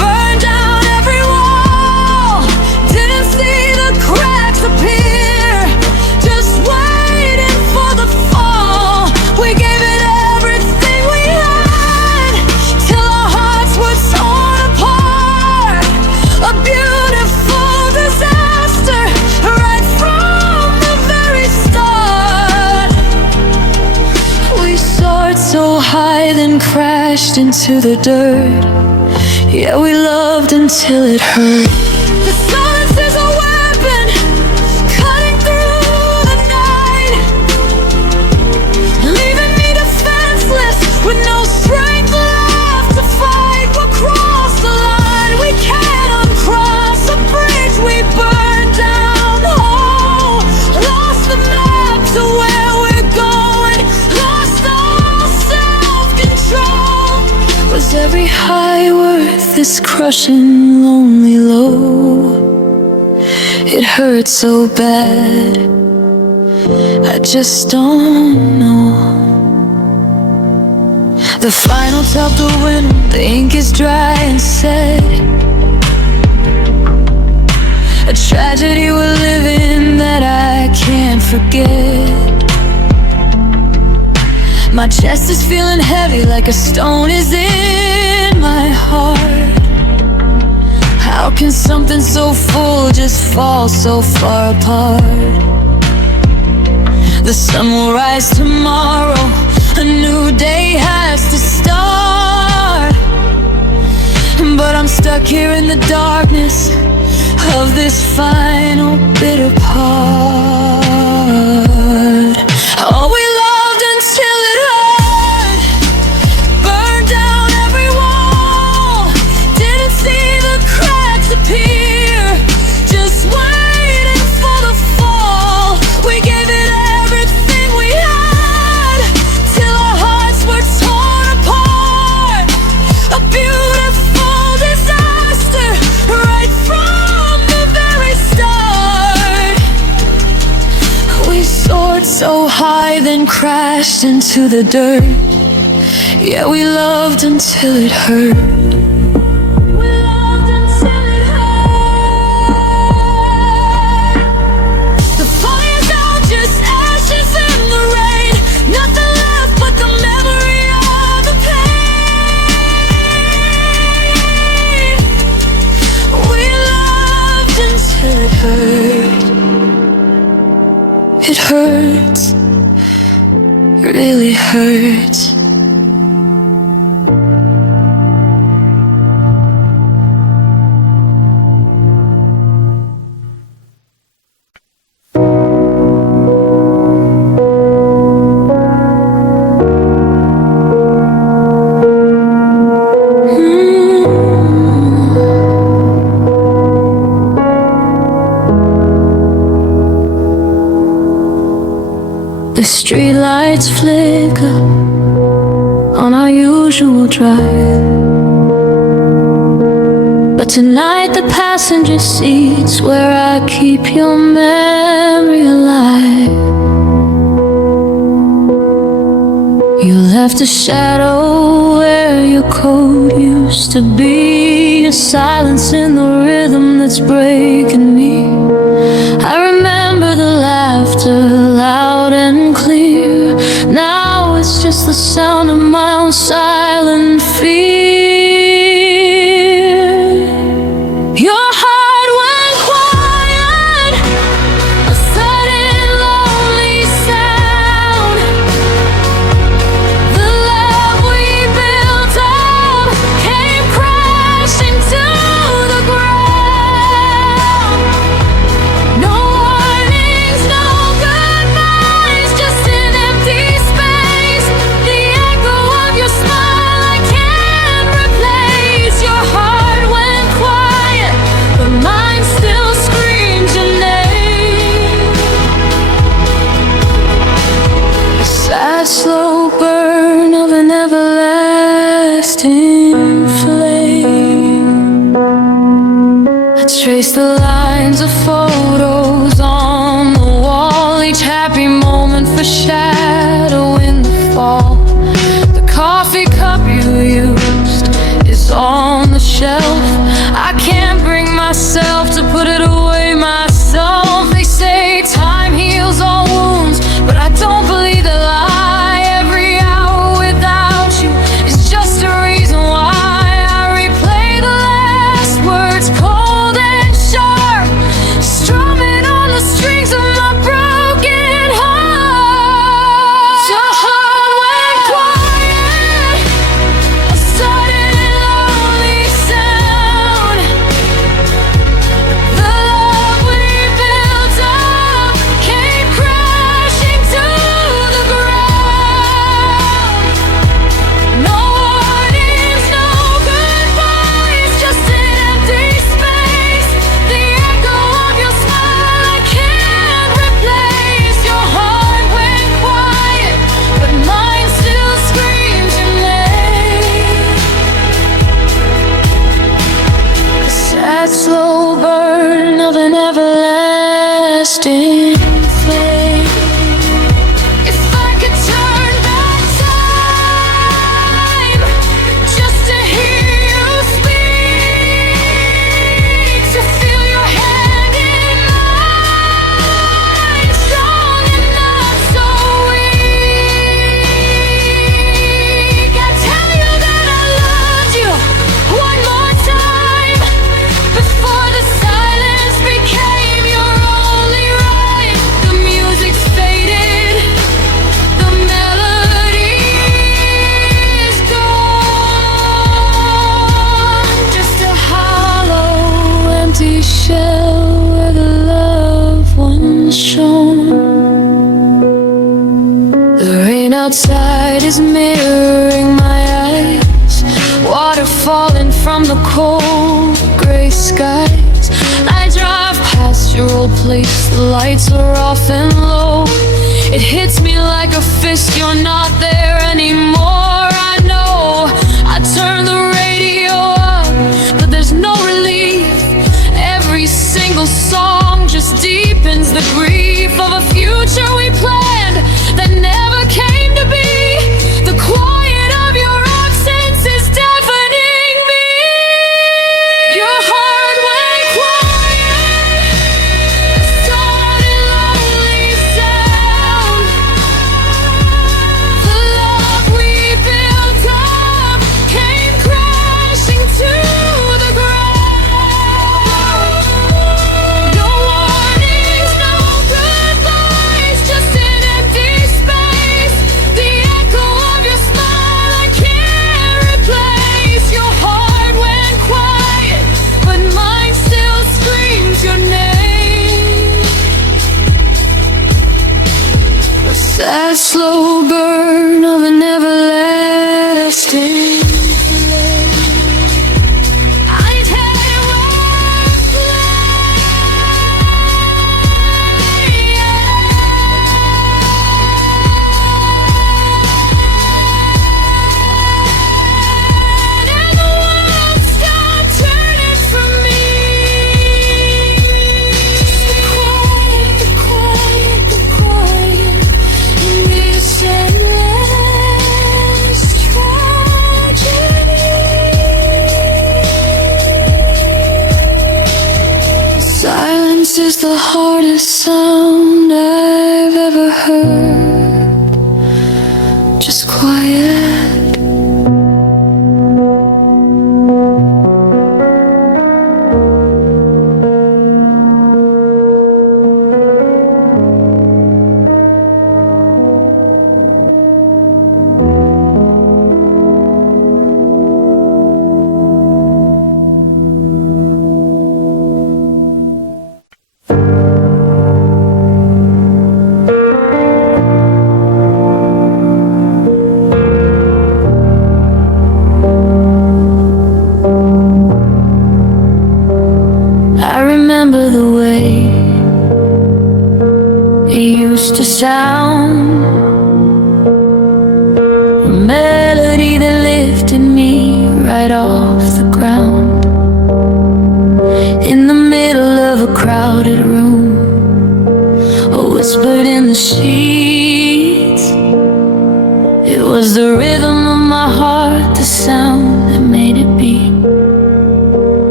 burned down every wall, didn't see the cracks appear, just waiting for the fall. We gave it everything we had, till our hearts were torn apart. A beautiful disaster, right from the very start. We soared so high, then crashed into the dirt. Yeah, we loved until it hurt. The silence is a weapon, cutting through the night, leaving me defenseless, with no strength left to fight. We'll cross the line, we can't uncross a bridge we burned down. Oh, lost the map to where we're going, lost all self-control. Was every high worth this crushing, lonely low? It hurts so bad, I just don't know. The final top to win, the ink is dry and set. A tragedy we're living that I can't forget. My chest is feeling heavy, like a stone is in my heart. How can something so full just fall so far apart? The sun will rise tomorrow, a new day has to start. But I'm stuck here in the darkness of this final bitter part. Oh, we loved until it hurt, burned down every wall, didn't see the cracks appear, just waiting for the fall. We gave it everything we had, till our hearts were torn apart. A beautiful disaster, right from the very start. We soared so high, then crashed into the dirt. Yeah, we loved until it hurt. We loved until it hurt. The fire's out, just ashes in the rain. Nothing left but the memory of the pain. We loved until it hurt. It hurts, it really hurts. streetlights flicker on our usual drive, but tonight the passenger seat's where I keep your memory alive. You left a shadow where your coat used to be, a silence in the rhythm that's breaking me. I remember the laughter loud and clear. Now it's just the sound of my own silent fear. Your heart went quiet, a sudden lonely sound. The love we built up came crashing to the ground. No warnings, no goodbyes, just an empty space. The echo of your smile I can't replace. Your heart went quiet, but mine still screams your name. A sad, slow burn of an everlasting flame. I trace the lines of photos on the wall, each happy moment foreshadowing the fall. The coffee cup you used is on the shelf. I can't bring myself to put it away myself. They say time heals all wounds, but I don't believe the lie. Every hour without you is just a reason why I replay the last words, cold and sharp, strumming on the strings of my broken heart. Your heart went quiet, a sudden lonely sound. The love we built up came crashing to the ground. No warnings, no goodbyes, just an empty space. The echo of your smile I can't replace. Your heart went quiet, but mine still screams your name. A sad, slow burn of an everlasting flame. If I could turn back time, just to hear you speak, to feel your hand in mine, strong and not so weak. I tell you that I loved you one more time, before the silence became your only right. The music's faded, the melody is gone, just a hollow, empty shell where the love once shone. The rain outside is mirroring my eyes, water falling from the cold gray skies. I drive past your old place, the lights are off and low. It hits me like a fist, you're not there anymore. I know I turn the radio up, but there's no relief. Every single song just deepens the grief of a future we planned that never came to be. The quiet of your absence is deafening me. Your heart went quiet, a sudden lonely sound. The the hardest sound I've ever heard. Just quiet. I remember the way it used to sound, a melody that lifted me right off the ground. In the middle of a crowded room, or whispered in the sheets, it was the rhythm of my heart, the sound that made it beat.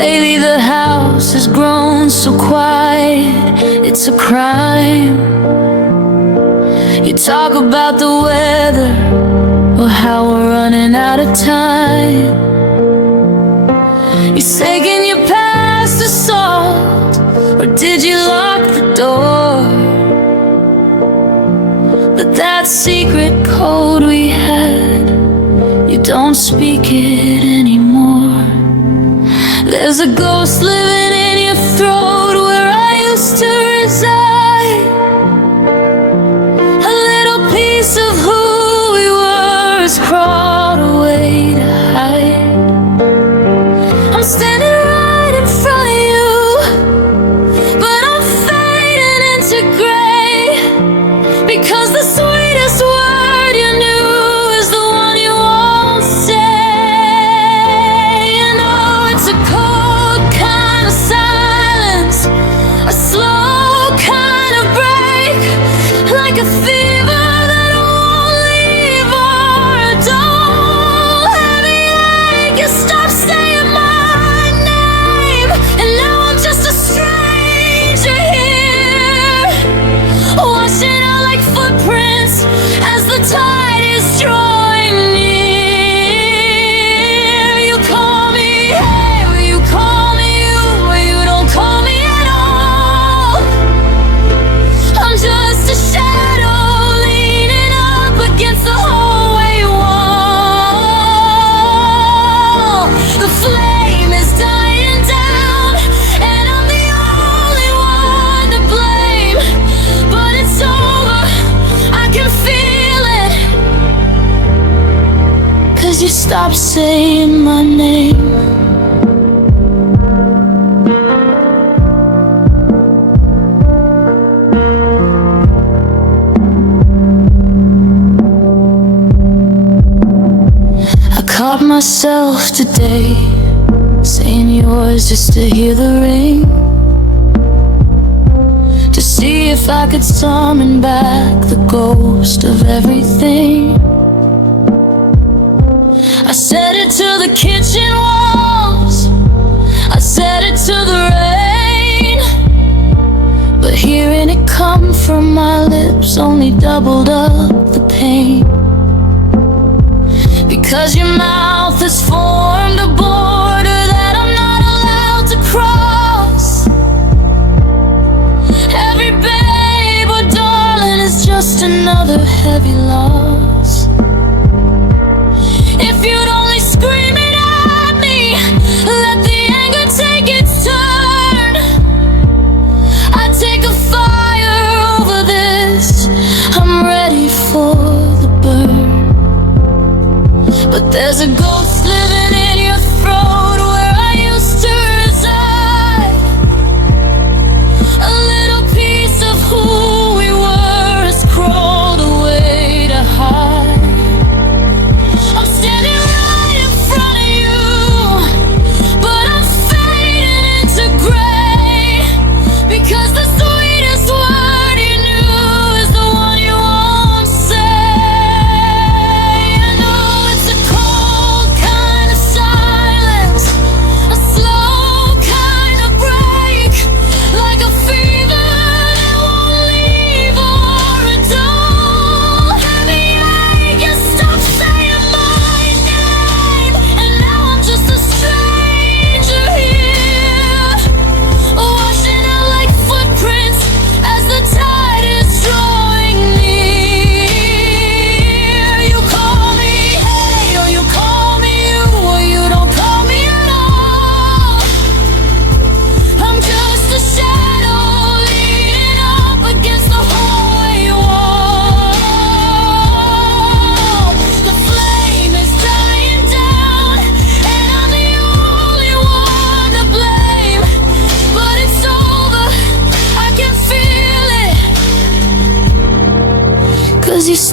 Lately the house has grown so quiet, it's a crime. You talk about the weather, or how we're running out of time. You say, can you pass the salt, or did you lock the door? But that secret code we had, you don't speak it anymore. There's a ghost living in your throat where I used to reside. A little piece of who we were has crawled away to hide. I'm standing right in front of you, but I'm fading into gray, because the sweetest word you knew is the one you won't say. You know it's a cold kind of silence, a slow kind of break, like a fever that won't leave, or a dull heavy ache. You stop saying my name, and now I'm just a stranger here, washing out like footprints as the tide is drawing near. You call me hey, or you call me you, or you don't call me at all. I'm just a shadow leaning up against the hallway wall. The flame is dying down, and I'm the only one to blame. But it's over, I can feel it, 'cause you stopped saying my name. I caught myself today saying yours just to hear the ring, to see if I could summon back the ghost of everything. I said it to the kitchen walls, I said it to the rain, but hearing it come from my lips only doubled up the pain. Because your mouth has formed a border that I'm not allowed to cross. Every babe or darling is just another heavy loss. If you'd only scream it at me, let the anger take its turn. I'd take a fire over this, I'm ready for the burn. But there's a ghost living in your throat where I used to reside. A little piece of who we were has crawled away to hide. I'm standing right in front of you, but I'm fading into gray, because the sweetest word you knew is the one you won't say. I know it's a cold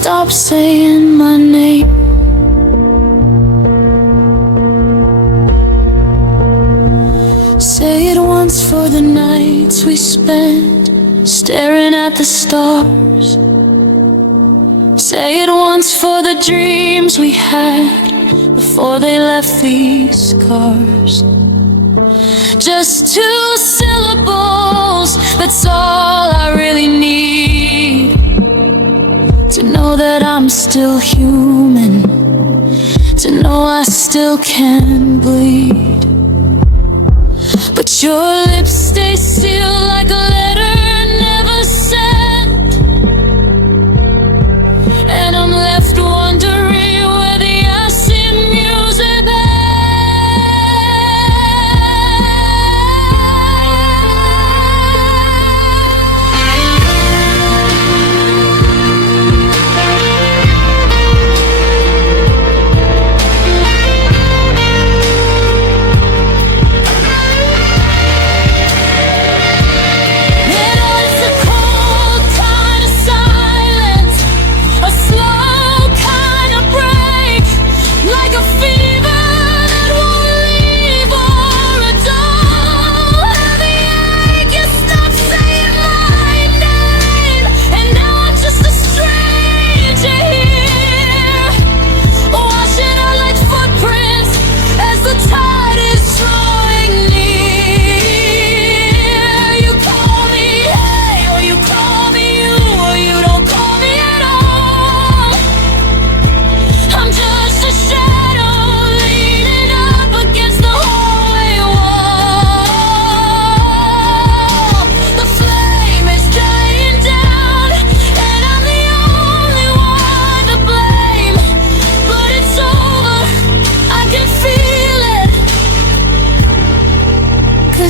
stop saying my name. Say it once for the nights we spent staring at the stars. Say it once for the dreams we had before they left these scars. Just 2 syllables, that's all I really need. To know that I'm still human, to know I still can bleed. But your lips stay sealed like a letter never sent, and I'm left wondering where the acid music ends.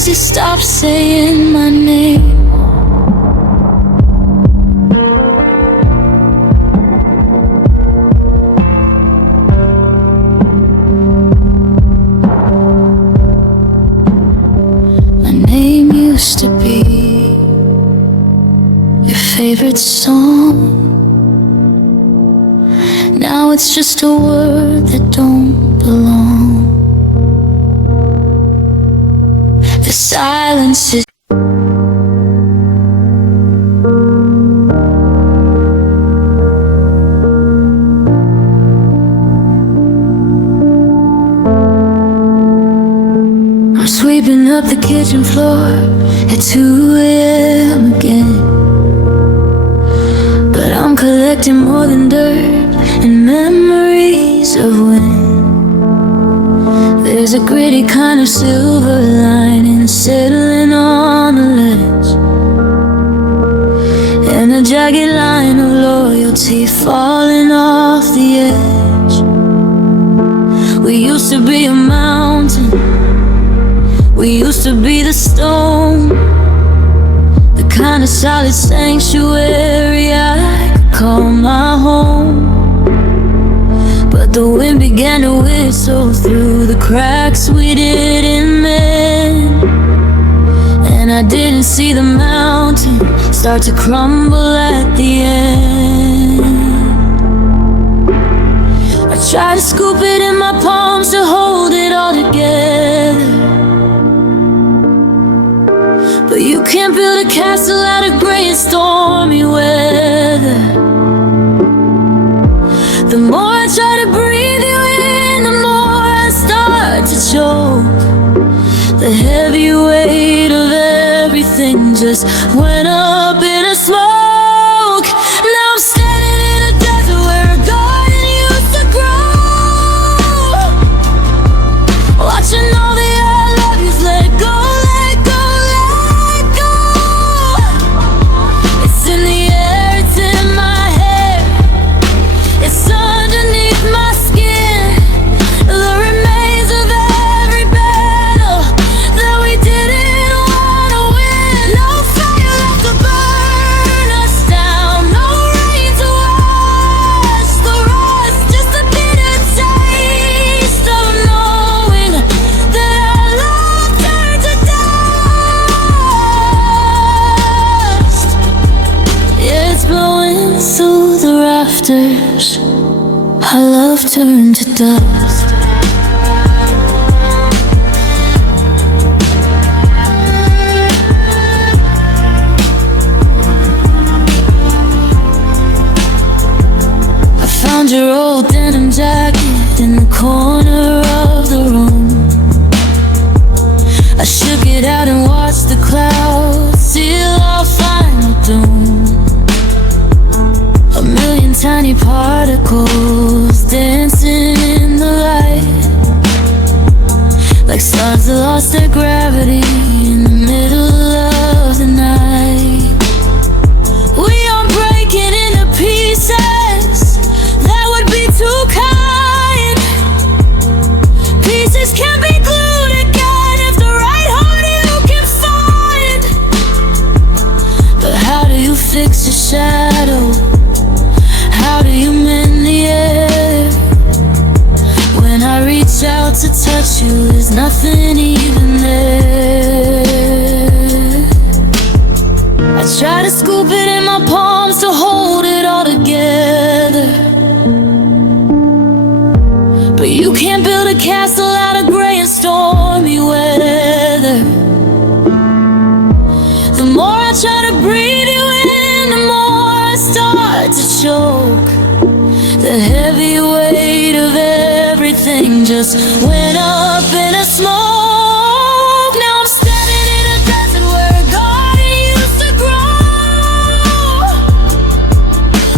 You stop saying my name. My name used to be your favorite song. Now it's just a word that don't belong. The silence is I'm sweeping up the kitchen floor at 2 a.m. again, but I'm collecting more than dirt and memories of when. There's a gritty kind of silver lining settling on the ledge, and a jagged line of loyalty falling off the edge. We used to be a mountain, we used to be the stone, the kind of solid sanctuary I could call my home. But the wind began to whistle through the cracks we didn't mend, and I didn't see the mountain start to crumble at the end. I tried to scoop it in my palms to hold it all together, but you can't build a castle out of gray and stormy weather. The more I try to breathe you in, the more I start to choke. The heavy weight of everything just went up in a smoke. Now I'm standing in a desert where a garden used to grow, watching all the I love yous let go, let go, let go. It's in the air, it's in my hair, it's underneath my skin. The remains of every battle that we didn't wanna win. No fire Our love turned to dust. I found your old denim jacket in the corner of the room. I shook it out and watched the clouds seal our final doom. A million tiny particles dancing in the light, like stars that lost their gravity in the middle of the night. We are breaking into pieces, that would be too kind. Pieces can be glued again if the right heart you can find. But how do you fix a shadow? How do you mend the air? When I reach out to touch you, there's nothing even there. I try to scoop it in my palms to hold it all together, but you can't build a castle out of gray and stormy weather. The more I try to breathe you in, the more I start to choke. The heavy weight of everything just went up in a smoke. Now I'm standing in a desert where a garden used to grow,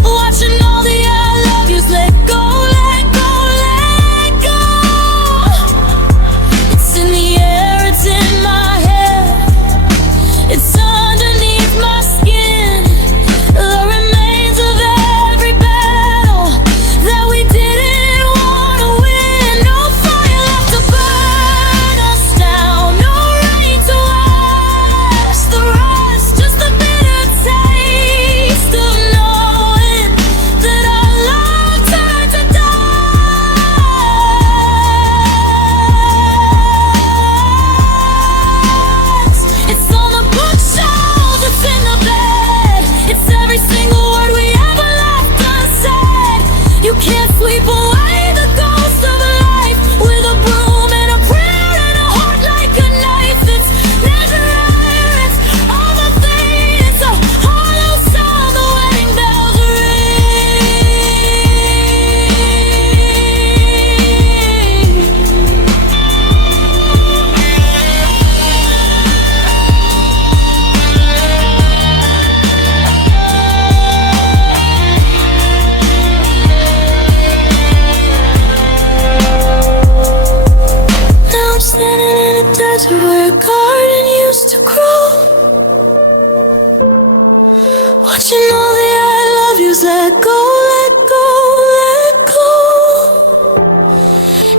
watching all the I love yous let go, let go, let go. It's in the air, it's in my head, it's underneath my skin. The remains of every battle that we didn't want to win. No fire left to burn us down, no rain to wash the rust. Just the bitter taste of knowing that our love turned to dust. It's on the bookshelves, it's in the bed, it's every single word we ever left unsaid. You can't sweep away the ghost of life with a broom and a prayer and a heart like a knife. It's never ends, all the things, a hollow sound the wedding bells Now I'm standing in a desert where a garden used to grow, watching all the I love yous let go, let go, let go.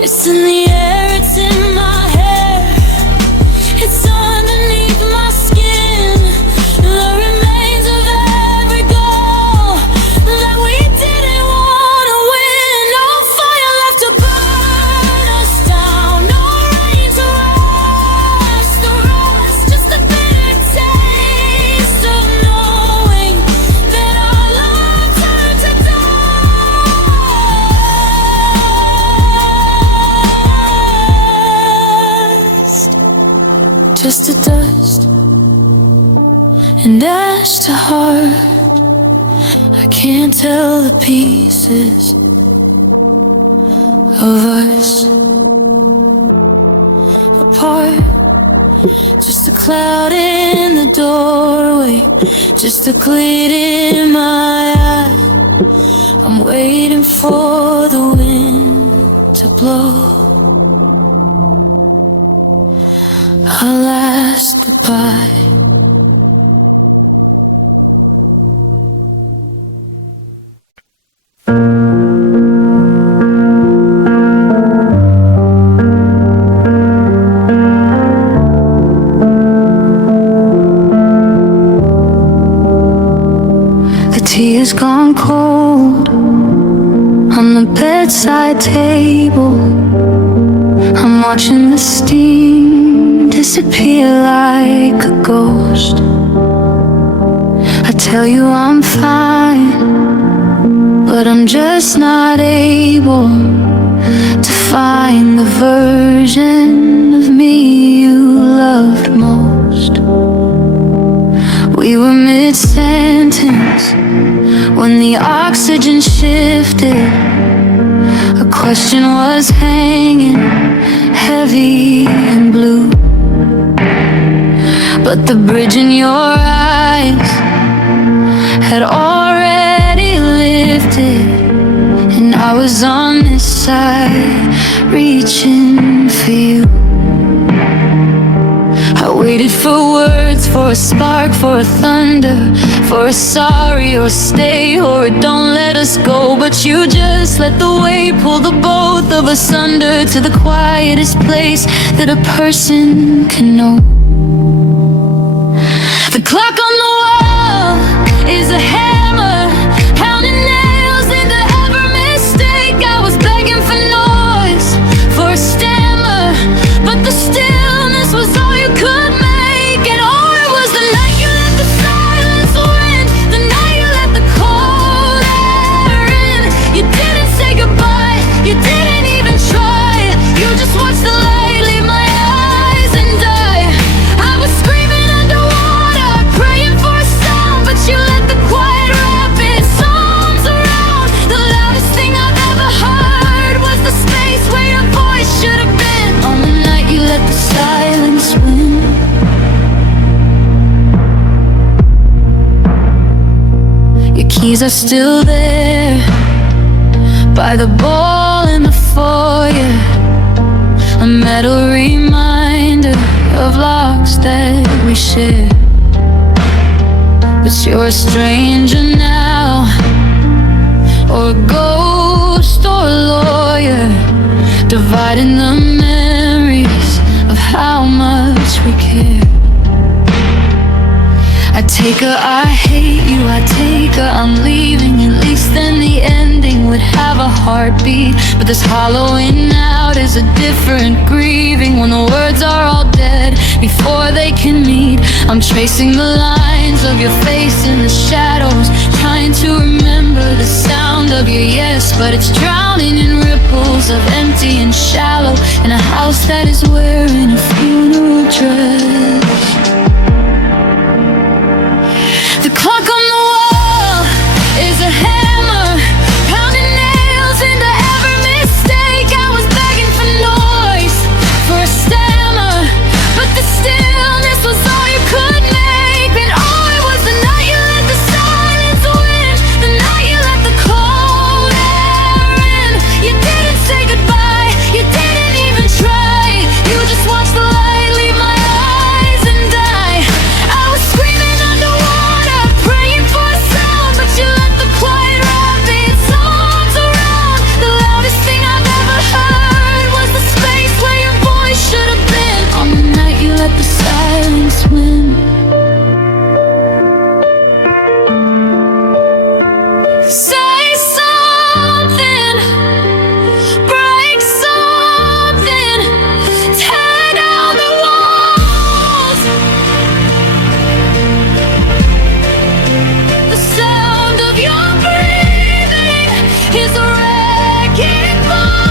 It's in the air, it's in my hair, it's underneath my skin. The remains of every goal that we didn't want to win. No fire left to burn us down, no rain to wash the rust. Just the bitter taste of knowing that our love turned to dust. Just to dust and ash to heart. I can't tell the pieces of us apart. Just a cloud in the doorway, just a glit in my eye. I'm waiting for the wind to blow our last goodbye. The tea has gone cold on the bedside table. I'm watching the steam disappear like a ghost. I tell you I'm fine, but I'm just not able able to find the version of me you loved most. We were mid-sentence when the oxygen shifted. A question was hanging heavy and blue, but the bridge in your eyes had already lifted, and I was on this side reaching for you. I waited for words, for a spark, for a thunder, for a sorry or stay or a don't let us go. But you just let the wave pull the both of us under to the quietest place that a person can know. The clock on the wall is a hammer, pounding nails into every mistake. I was begging for noise, for a stammer, but the stillness was all you could make. And oh, it was the night you let the silence win, the night you let the cold air in. You didn't say goodbye, you didn't even try. You just watched the light leave my eyes and die. I was screaming underwater, praying for a sound, but you let the quiet wrap its arms around. The loudest thing I've ever heard was the space where your voice should have been. On the night you let the silence win. Your keys are still there by the bowl in the foyer, a metal reminder of locks that we share. But you're a stranger now, or a ghost or a lawyer, dividing the memories of how much we care. I take her, I hate you, I take her, I'm leaving. At least then the ending would have a heartbeat. But this hollowing out is a different grieving, when the words are all dead before they can meet. I'm tracing the lines of your face in the shadows, trying to remember the sound of your yes, but it's drowning in ripples of empty and shallow, in a house that is wearing a funeral dress. The clock on the wall is a hammer, pounding nails into every mistake. I was begging for noise, for a stammer, but the stillness was all you could make. And oh, it was the night you let the silence win, the night you let the cold air in. You didn't say goodbye, you didn't even try. You just watched the light leave my eyes and die. I was screaming underwater, praying for a sound, but you let the quiet wrap its arms around. The loudest thing I've ever heard was the space where your voice should have been. On the night you let the silence win. Say something, break something, tear down the walls. The sound of your breathing is a wrecking ball.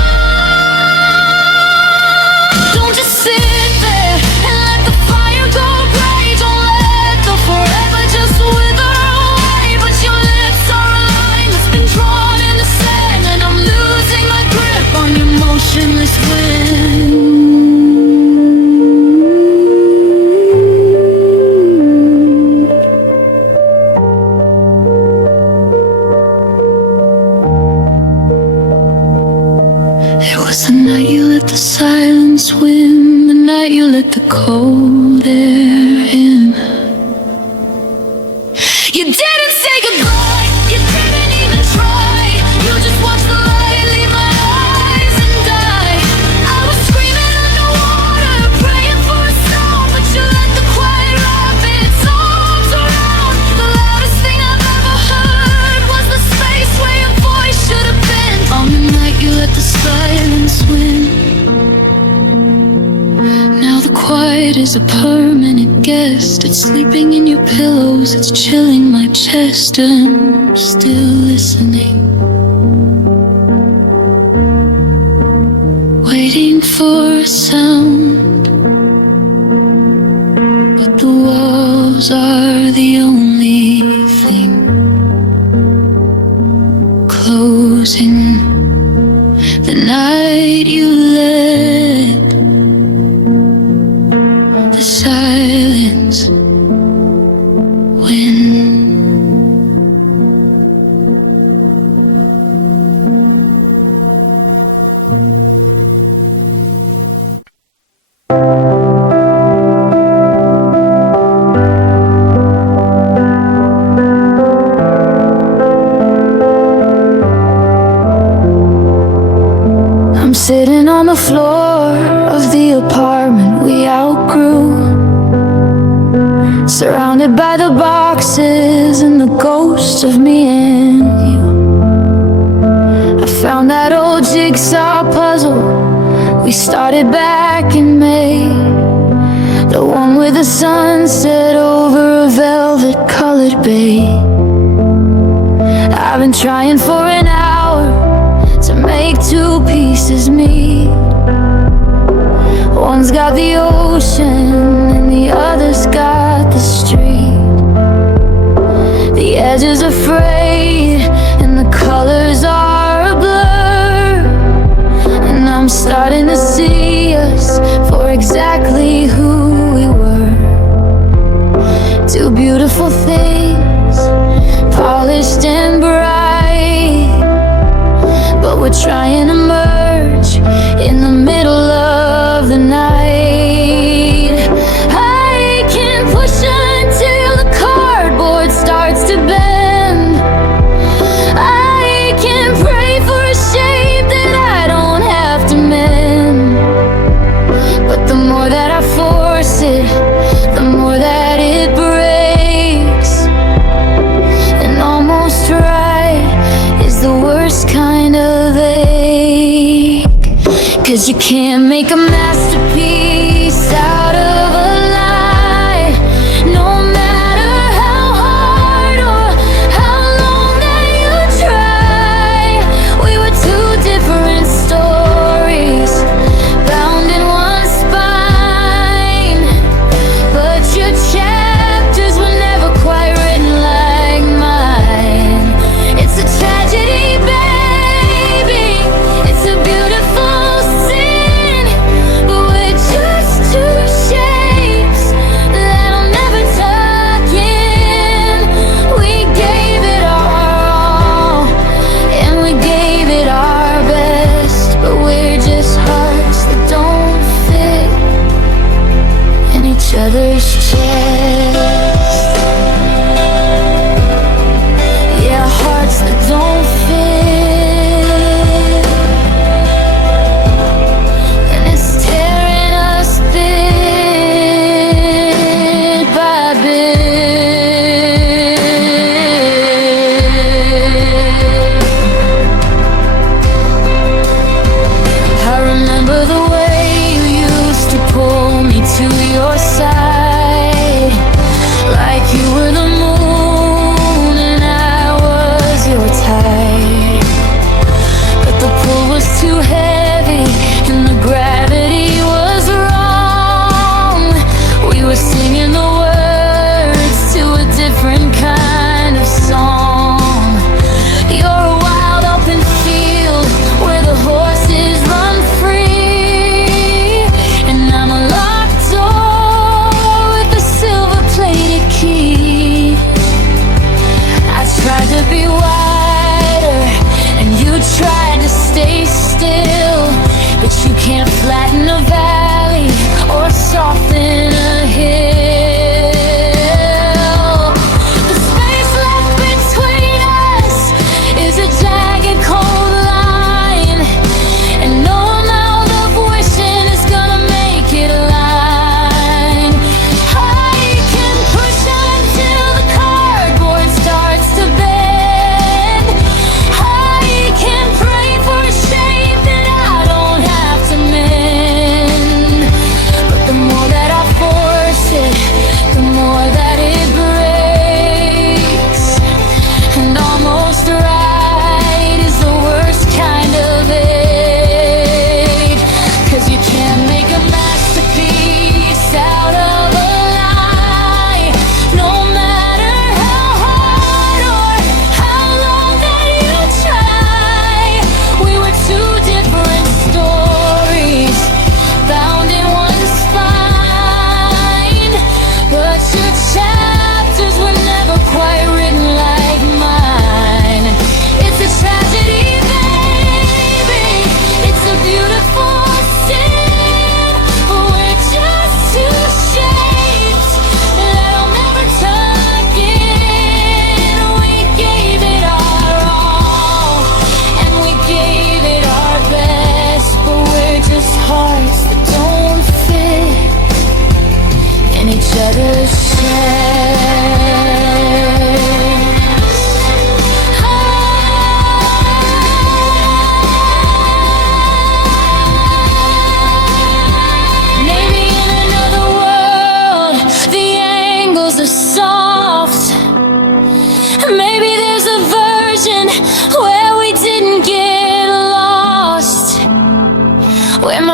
Don't just sit there and let the fire go gray. Don't let the forever just wither away. But your lips are a line that's been drawn in the sand, and I'm losing my grip on your motionless wind. It was the night you let the silence win, the night you let the cold air in. You didn't say goodbye, you didn't even try. You just watched the light leave my eyes and die. I was screaming underwater, praying for a sound, but you let the quiet wrap its arms around. The loudest thing I've ever heard was the space where your voice should have been. On the night you let the silence win. Now the quiet is a permanent guest. It's sleeping in your pillows, it's chilling my chest, and I'm still listening. night you let the silence win. I'm sitting on the floor of the apartment we outgrew, surrounded by the boxes and the ghost of me and you. I found that old jigsaw puzzle we started back in May, the one with the sunset over a velvet-colored bay. I've been trying for an hour to make two pieces meet. One's got the ocean and the other's got the street. The edges are frayed and the colors are a blur, and I'm starting to see us for exactly who we were. Two beautiful things, polished and bright, but we're trying to merge in the middle of the night. I can push until the cardboard starts to bend. I can pray for a shape that I don't have to mend. But the more that I force it, the more that it breaks. And almost right is the worst kind of ache. 'Cause you can't make a masterpiece out of a lie, no matter how hard or how long that you try. We were two different stories, bound in one spine, but your chapters were never quite written like mine. It's a tragedy, baby, it's a beautiful sin, but we're just two shapes that'll never tuck in. We gave it our all, and we gave it our best, but we're just hearts that don't fit in each other's chest. Yeah, hearts that don't fit, and it's tearing us bit by bit. I remember the way you used to pull me to your side, like you were the moon and I was your tide. But the pull was too heavy and the gravity was wrong. We were singing the words to a different kind of song. You're a wild open field where the horses run free, and I'm a locked door with a silver-plated key. I tried to be wider and you tried to stay still, but you can't flatten a valley or soften a hill. The space left between us is a jagged, cold line, and no amount of wishing is gonna make it align. I can push until the cardboard starts to bend. I can pray for a shape that I don't have to mend.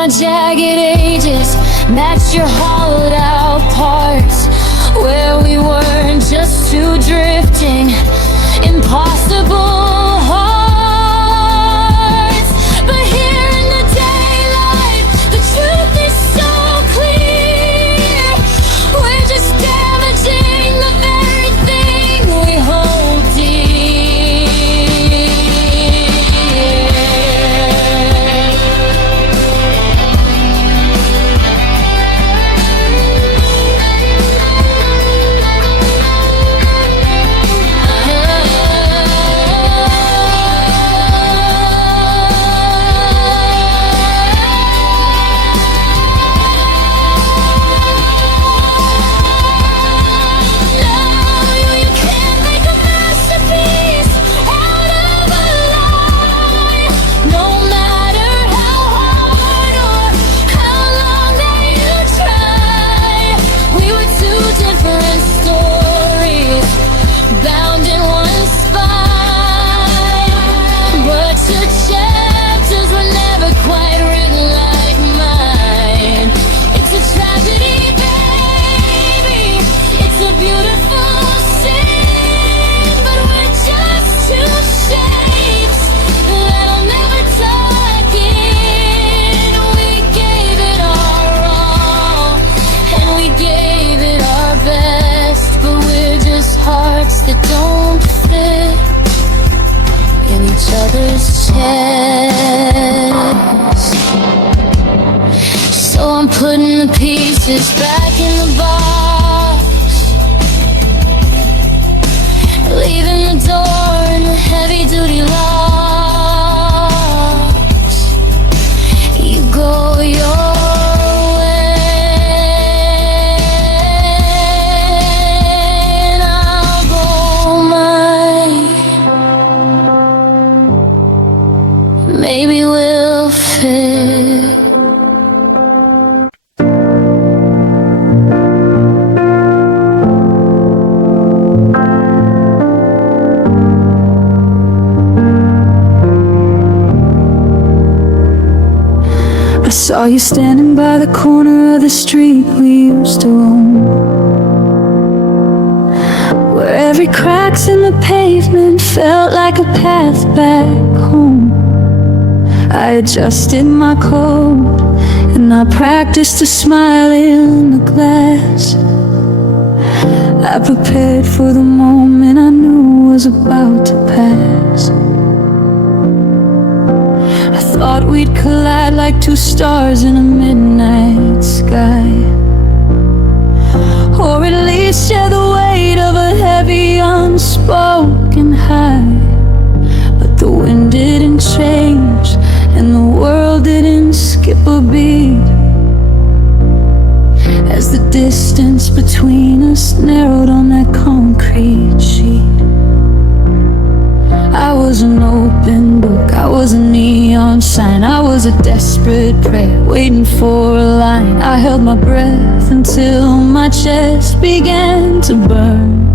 my jagged edges match your hollowed out parts, where we weren't just two drifting, impossible hearts. But here in the daylight, the truth is so clear. We're just damaging the very thing we hold dear. That don't fit in each other's chest. So I'm putting the pieces back in the box, leaving the door and the heavy duty locks. You go your maybe we'll fit. I saw you standing by the corner of the street we used to own, where every crack's in the pavement felt like a path back home. I adjusted my coat and I practiced a smile in the glass. I prepared for the moment I knew was about to pass. I thought we'd collide like two stars in a midnight sky, or at least share the weight of a heavy unspoken high. But the wind didn't change and the world didn't skip a beat, as the distance between us narrowed on that concrete sheet. I was an open book, I was a neon sign, I was a desperate prayer waiting for a line. I held my breath until my chest began to burn,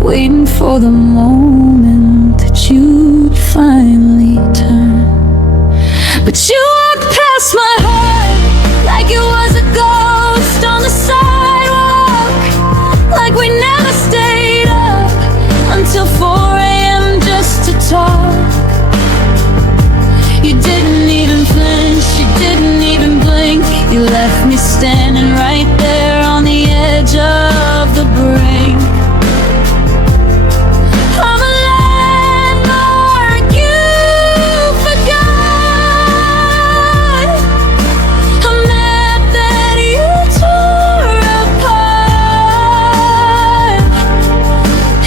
waiting for the moment that you'd finally turn. But you walked past my heart like it was a ghost on the sidewalk, like we never stayed up until 4 a.m. just to talk. You didn't even flinch, you didn't even blink. You left me standing right there on the edge of the brink. I'm a landmark you forgot, a map that you tore apart.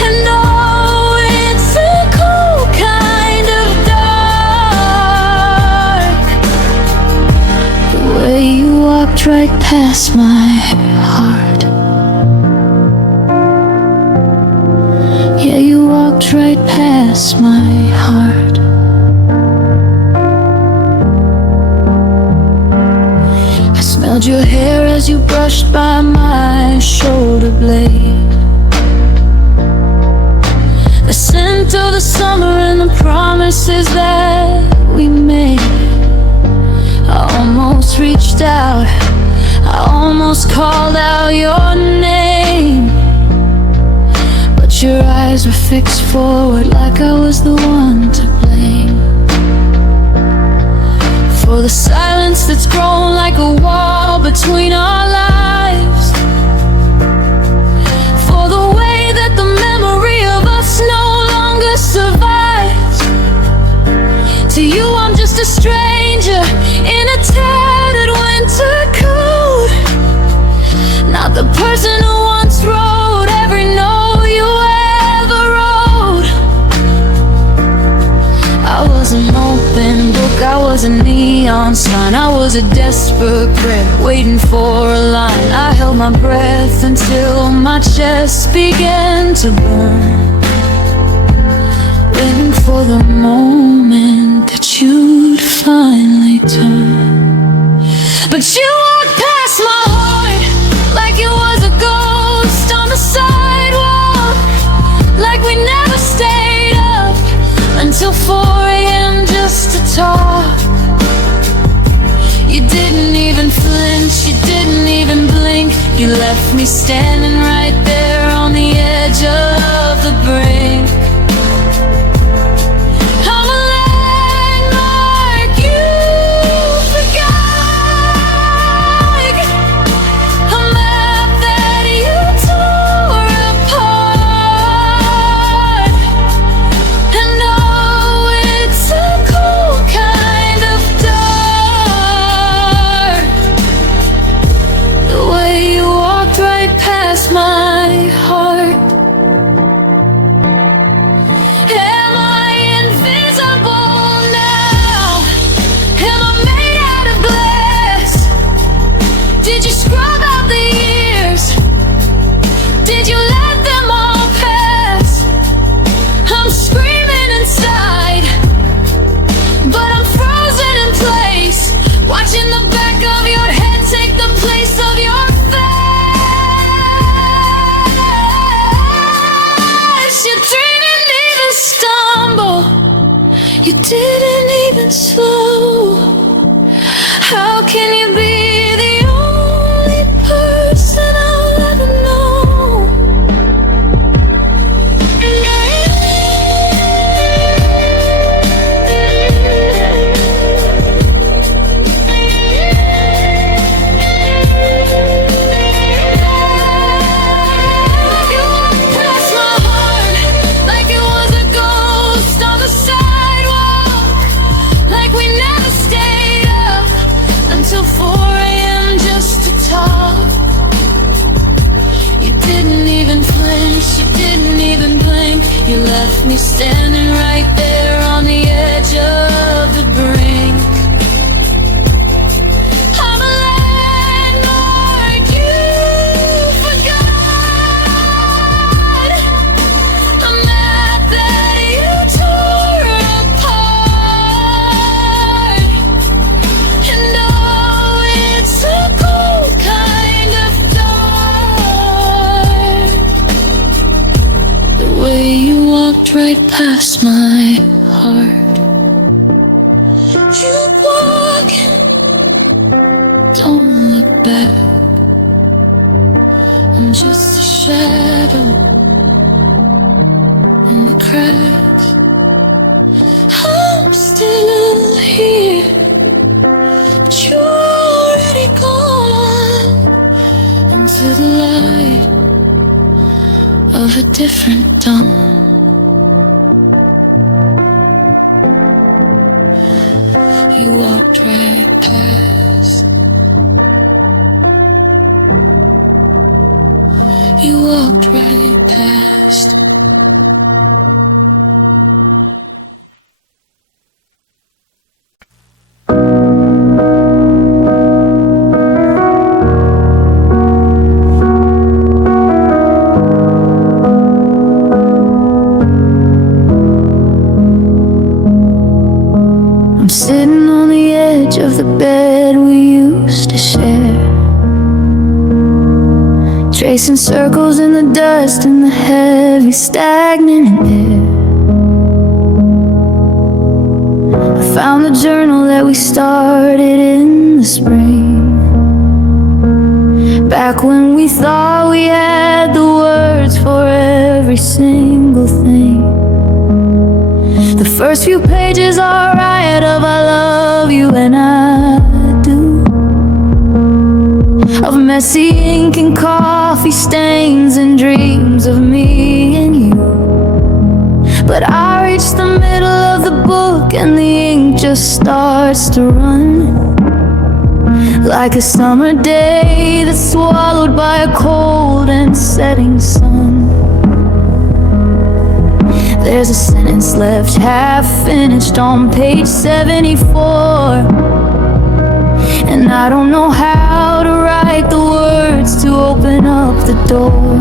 And oh, it's a cold kind of dark, the way you walked right past my heart. Yeah, you walked right past my heart. I smelled your hair as you brushed by my shoulder blade, the scent of the summer and the promises that we made. eyes were fixed forward like I was the one to blame for the silence that's grown like a wall between our lives, for the way that the memory of us no longer survives. To you I'm just a stranger in a tattered winter coat, not the person who once wrote every note you ever wrote. I was an open book, I was a neon sign, I was a desperate prayer waiting for a line. I held my breath until my chest began to burn, waiting for the moment that you'd finally turn. But you walked past my heart like it was a ghost on the sidewalk, like we never stayed up until 4 a.m. just to talk. You didn't even flinch, you didn't even blink. You left me standing right there on the edge of the brink. I'm a landmark you forgot, a map that you tore apart. And oh, it's a cold kind of dark, the way you walked right past my heart. Am I invisible now? Am I made out of glass? Did you scrub out the years? Did you let them all pass? I'm screaming inside, but I'm frozen in place, watching the back of your head take the place of your face. You didn't even stumble, you didn't even slow. How can you be the only person I'll ever know? You walked past my heart like it was a ghost on the sidewalk, like we never stayed up until 4 a.m. just to talk. You didn't even flinch, you didn't even blink. You left me standing right there on the edge of the brink. I'm a landmark you forgot, a map that you tore apart. And oh, it's a cold kind of dark, the way you walked right past my heart. Keep walking, don't look back. I'm just a shadow in the cracks. I'm still here, but you're already gone into the light of a different dawn. You walked right past. You walked right past. I'm sitting on the edge of the bed we used to share, tracing circles in the dust and the heavy stagnant air. I found the journal that we started in the spring, back when we thought we had the words for every single The first few pages are a riot of I love you and I do, of messy ink and coffee stains and dreams of me and you. But I reach the middle of the book and the ink just starts to run, like a summer day that's swallowed by a cold and setting sun. There's a sentence left half finished on page 74, and I don't know how to write the words to open up the door.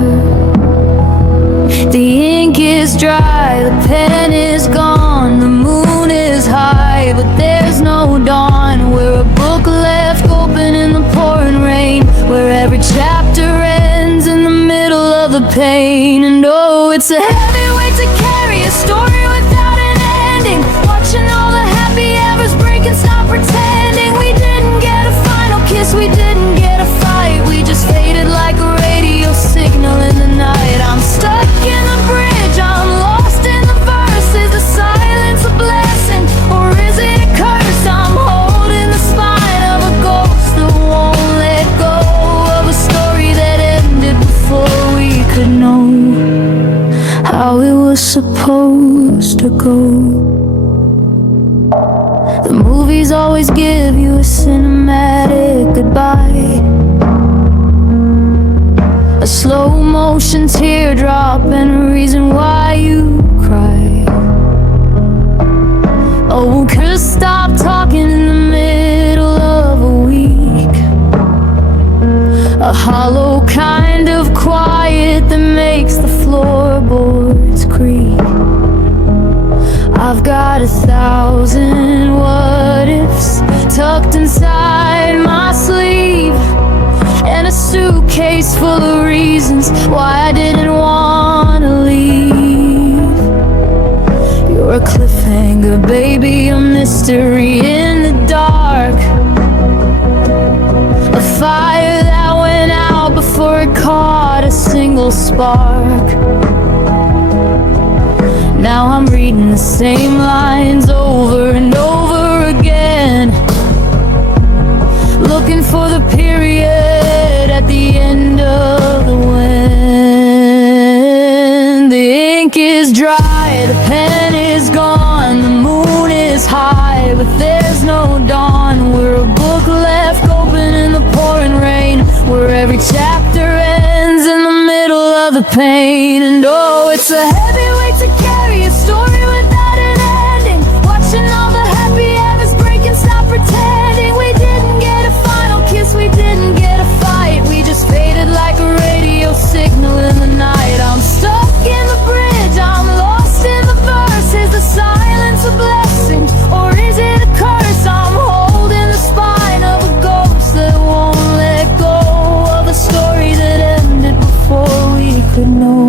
The ink is dry, the pen is gone, the moon is high, but there's no dawn. We're a book left open in the pouring rain, where every chapter ends in the middle of the pain. And oh, it's a heavy weight to carry, a story without an ending, watching all the happy evers break and stop pretending. We didn't get a final kiss, we didn't get a fight, we just faded like a radio signal in the night. I'm stuck in the bridge, I'm lost in the verse. Is the silence a blessing, or is it a curse? I'm holding the spine of a ghost that won't let go of a story that ended before we could know how it was supposed to go. The movies always give you a cinematic goodbye, a slow motion teardrop and a reason why you cry. Oh, 'cause stop talking in the middle of a week, a hollow kind of quiet that makes the floorboards creak. I've got 1,000 what ifs tucked inside my sleeve, and a suitcase full of reasons why I didn't wanna leave. You're a cliffhanger, baby, a mystery in the dark, a fire that went out before it caught a single spark. Now I'm reading the same lines over and over again, looking for the period at the end of the when. The ink is dry, the pen is gone, the moon is high, but there's no dawn. We're a book left open in the pouring rain, where every chapter ends in the middle of the pain. And oh, it's a heavy weight to carry, a story without an ending, watching all the happy evers break and stop pretending. We didn't get a final kiss, we didn't get a fight, we just faded like a radio signal in the night. I'm stuck in the bridge, I'm lost in the verse. Is the silence a blessing, or is it a curse? I'm holding the spine of a ghost that won't let go of a story that ended before we could know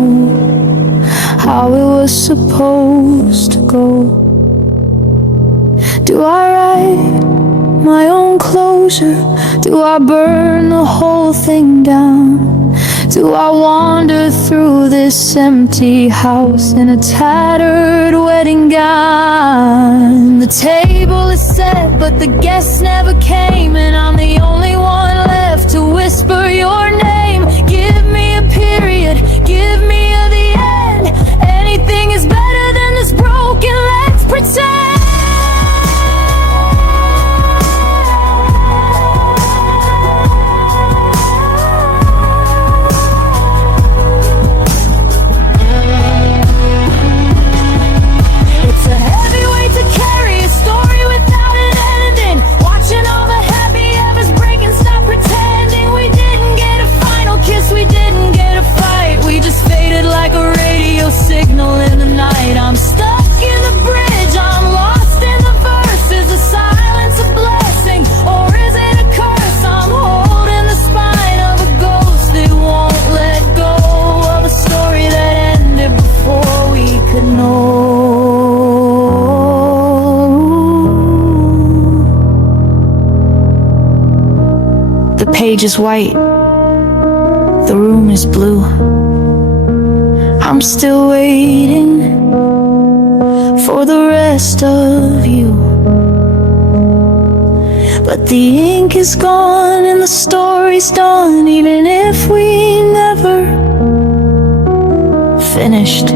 how it was supposed to go. Do I write my own closure? Do I burn the whole thing down? Do I wander through this empty house in a tattered wedding gown? The table is set, but the guests never came, and I'm the only one left to whisper your name. Give me a period, give me the end. Anything is better than this broken, let's pretend. Signal in the night, I'm stuck in the bridge, I'm lost in the verse. Is the silence a blessing, or is it a curse? I'm holding the spine of a ghost that won't let go of a story that ended before we could know. The page is white, the room is blue. I'm still waiting for the rest of you. But the ink is gone and the story's done, even if we never finished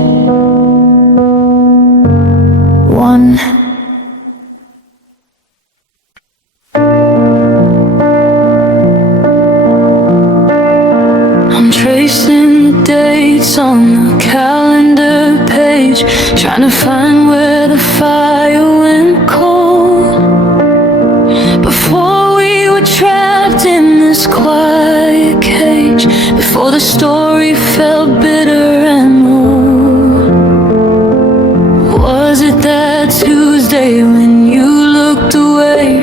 one. I'm tracing the dates on the calendar page, trying to find where the fire went cold. Before we were trapped in this quiet cage, before the story felt bitter and old. Was it that Tuesday when you looked away,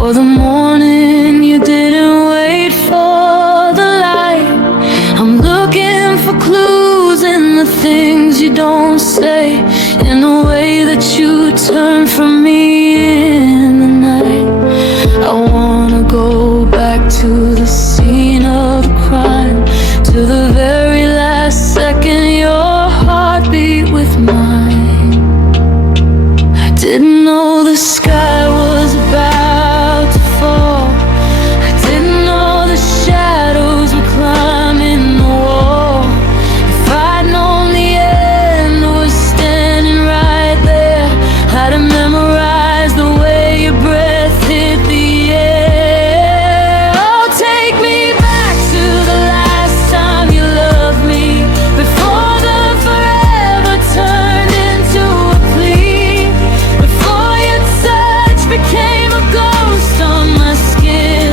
or the morning you didn't wait for the light? I'm looking for clues in the things you don't say, in the way that you turn from me in the night. I wanna go back to the scene of the crime, to the very last second your heart beat with mine. I didn't know the sky was about to fall. I didn't know the shadows were climbing the wall. If I'd known the end was standing right there, I'd have memorized the way your breath hit the air. Oh, take me back to the last time you loved me, before the forever turned into a plea, before your touch became a ghost on my skin,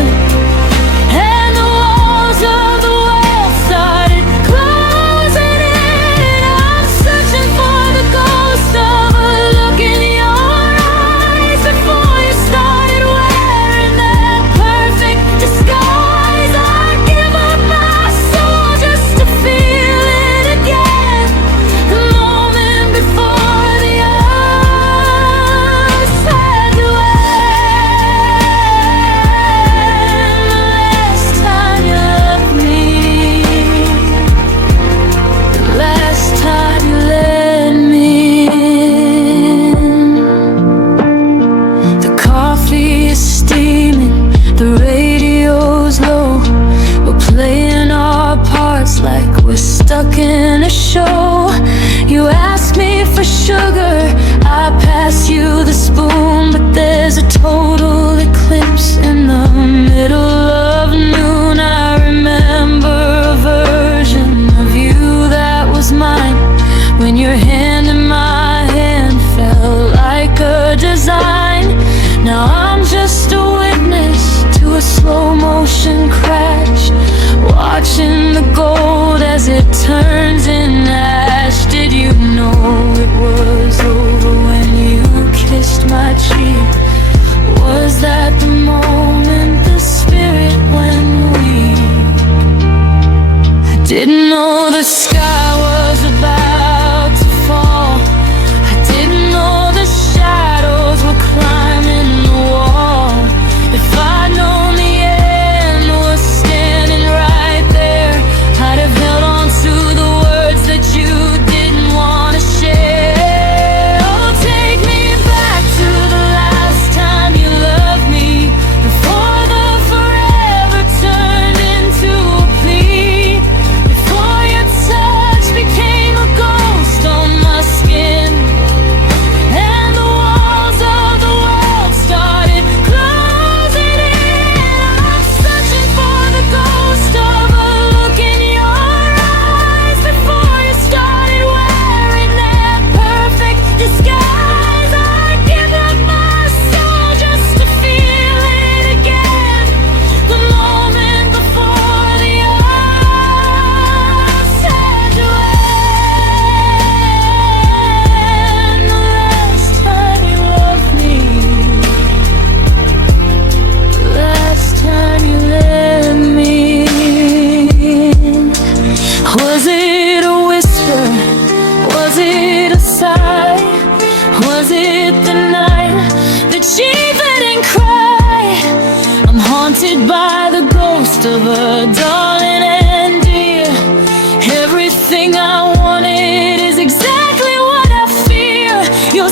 and the walls of the world started closing in. I'm searching for the ghost of a look in your eyes, before you started wearing that perfect disguise. I'd give up my soul just to feel it again, the moment before the earth had to end. The last time you loved me, the last time you let me in. The coffee is steaming, the radio's low. We're playing our parts like we're stuck in a show. You ask me for sugar, I pass you the spoon, but there's a total eclipse in the middle of noon. I remember a version of you that was mine, when your hand in my hand felt like a design. Now I'm just a witness to a slow motion crash, watching the gold as it turns in ash. Did you know it was over when you kissed my cheek? Was that the moment the spirit went weak? I didn't know the sky was about to fall. I didn't know the shadows were climbing the wall. If I'd known the end was standing right there, I'd have held on to the words that you didn't want to share. Oh, take me back to the last time you loved me, before the forever turned into a plea, before your touch became a ghost on my skin, and the walls of the world started closing in. I'm searching for the ghost of a look in your eyes, before you started wearing that perfect disguise. I'd give up my soul just to feel it again, the moment before the earth had to end. The last time you loved me, the last time you let me in. Was it a whisper? Was it a sigh? Was it the night that she didn't cry? I'm haunted by the ghost of a darling and dear. Everything I wanted is exactly what I fear. You're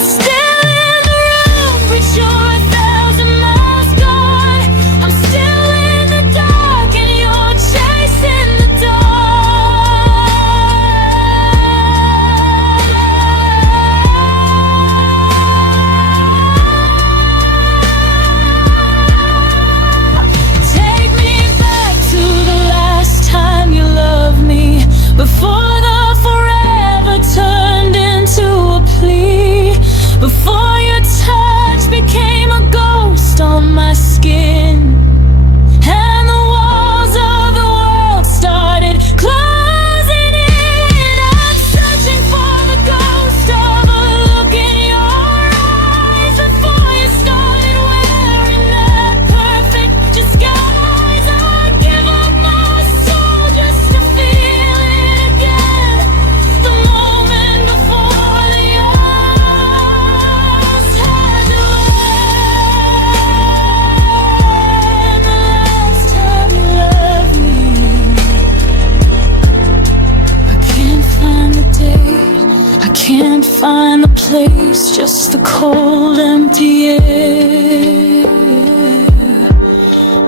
across the cold, empty air,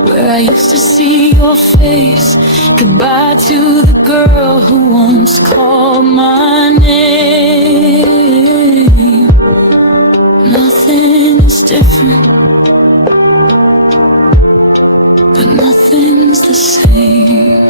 where I used to see your face. Goodbye to the girl who once called my name. Nothing is different, but nothing's the same.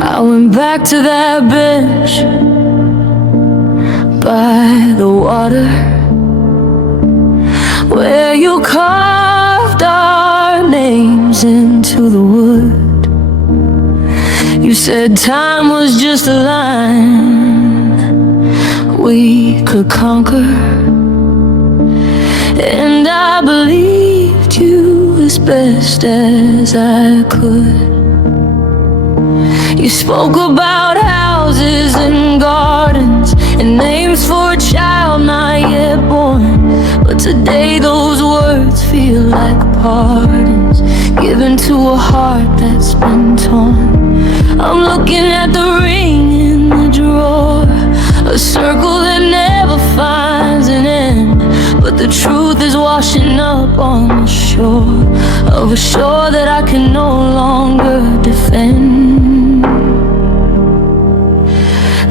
I went back to that bench by the water, where you carved our names into the wood. You said time was just a line we could conquer, and I believed you as best as I could. You spoke about houses and gardens and names for a child not yet born. But today those words feel like pardons given to a heart that's been torn. I'm looking at the ring in the drawer, a circle that never finds an end. But the truth is washing up on the shore of a shore that I can no longer defend.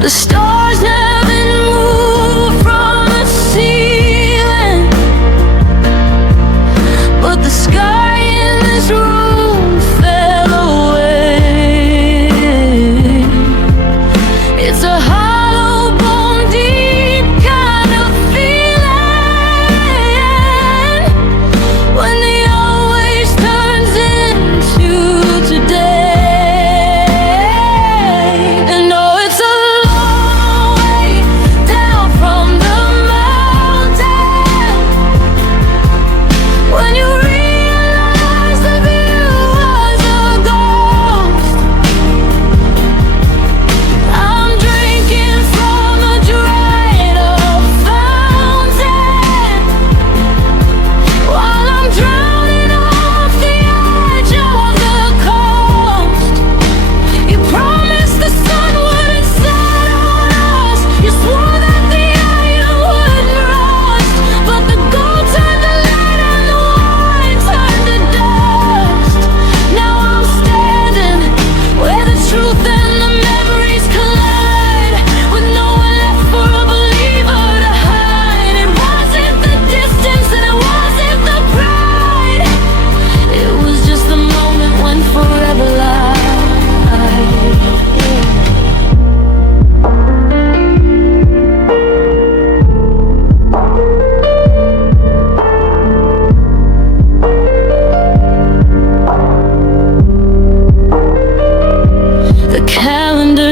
The stars haven't moved from the ceiling, but the sky in this room fell away. It's a hollow bone deep kind of feeling when the always turns into today. And oh, it's a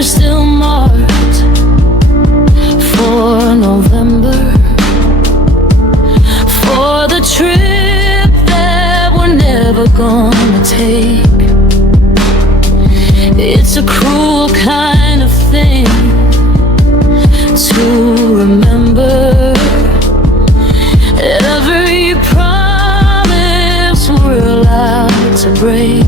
still marked for November, for the trip that we're never gonna take. It's a cruel kind of thing to remember. Every promise we're allowed to break.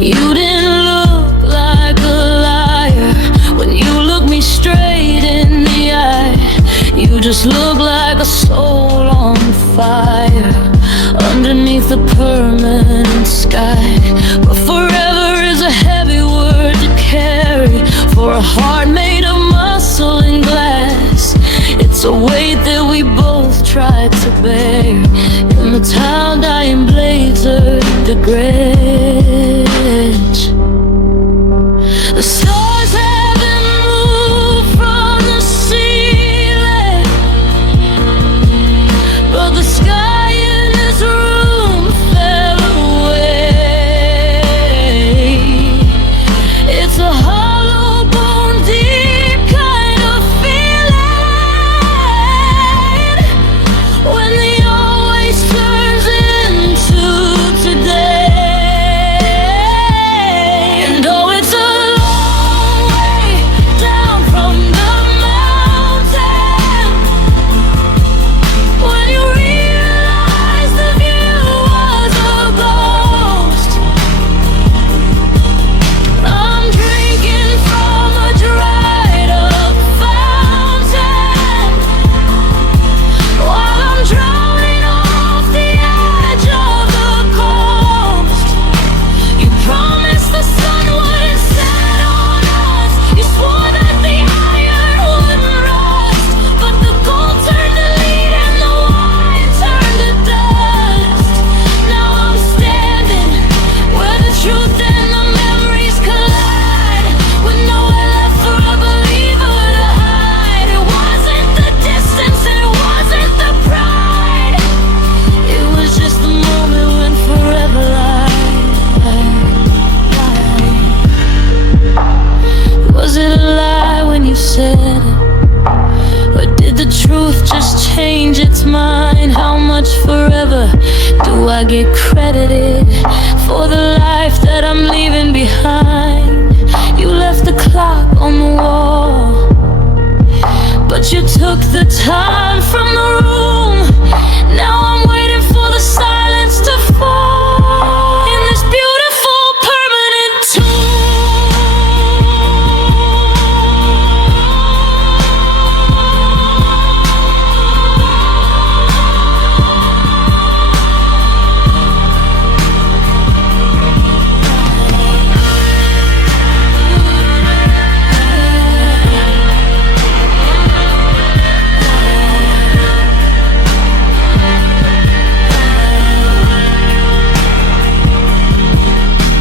You didn't look like a liar when you looked me straight in the eye. You just look like a soul on fire underneath the permanent sky. But forever is a heavy word to carry. a heart made of muscle and glass. It's a weight that we both tried to bear, and the tile dying blades are the gretch. The stars haven't moved from the ceiling, but the sky in this room fell away. It's a hollow bone deep kind of feeling when the always turns into today. And oh, it's a long way down from the mountain when you realize the view was a ghost. I'm drinking from a dried up fountain while I'm drowning off the edge of the coast. You promised the sun wouldn't set on us. You swore that the iron wouldn't rust, but the gold turned to lead and the wine turned to dust. Now I'm standing where the truth and the memories collide, with nowhere left for a believer to hide. It wasn't the distance and it wasn't the pride. It was just the moment when forever lied. Was it a lie when you said it? Or did the truth just change its mind? How much forever do I get credited for the life that I'm leaving behind? You left the clock on the wall, but you took the time from the room. Now I'm waiting for the silence to fall in this beautiful permanent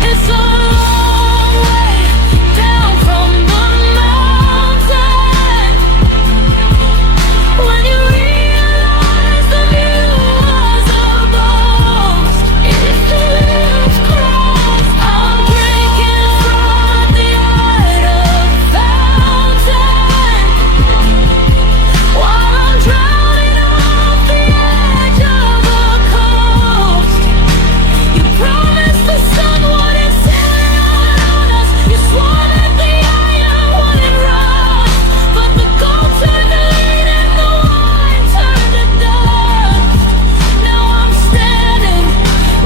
It's a long way down from the mountain when you realize the view was a ghost. If the leaves cross, I'm drinking from the idle fountain while I'm drowning off the edge of a coast. You promised the sun wouldn't set on us. You swore that the iron wouldn't rust, but the gold turned to lead and the wine turned to dust. Now I'm standing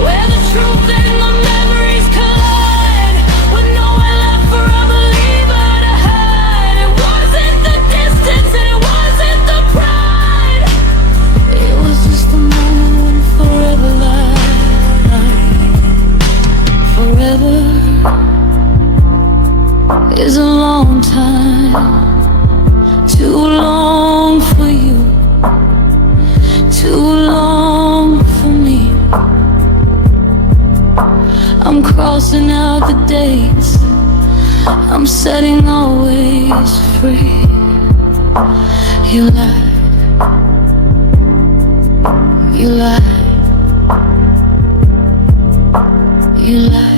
where the truth and the memories collide, with nowhere left for a believer to hide. It wasn't the distance and it wasn't the pride. It was just the moment when forever lied. Forever is a long time, too long for you, too long for me. I'm crossing out the dates, I'm setting always free. You lied, you lied, you lied.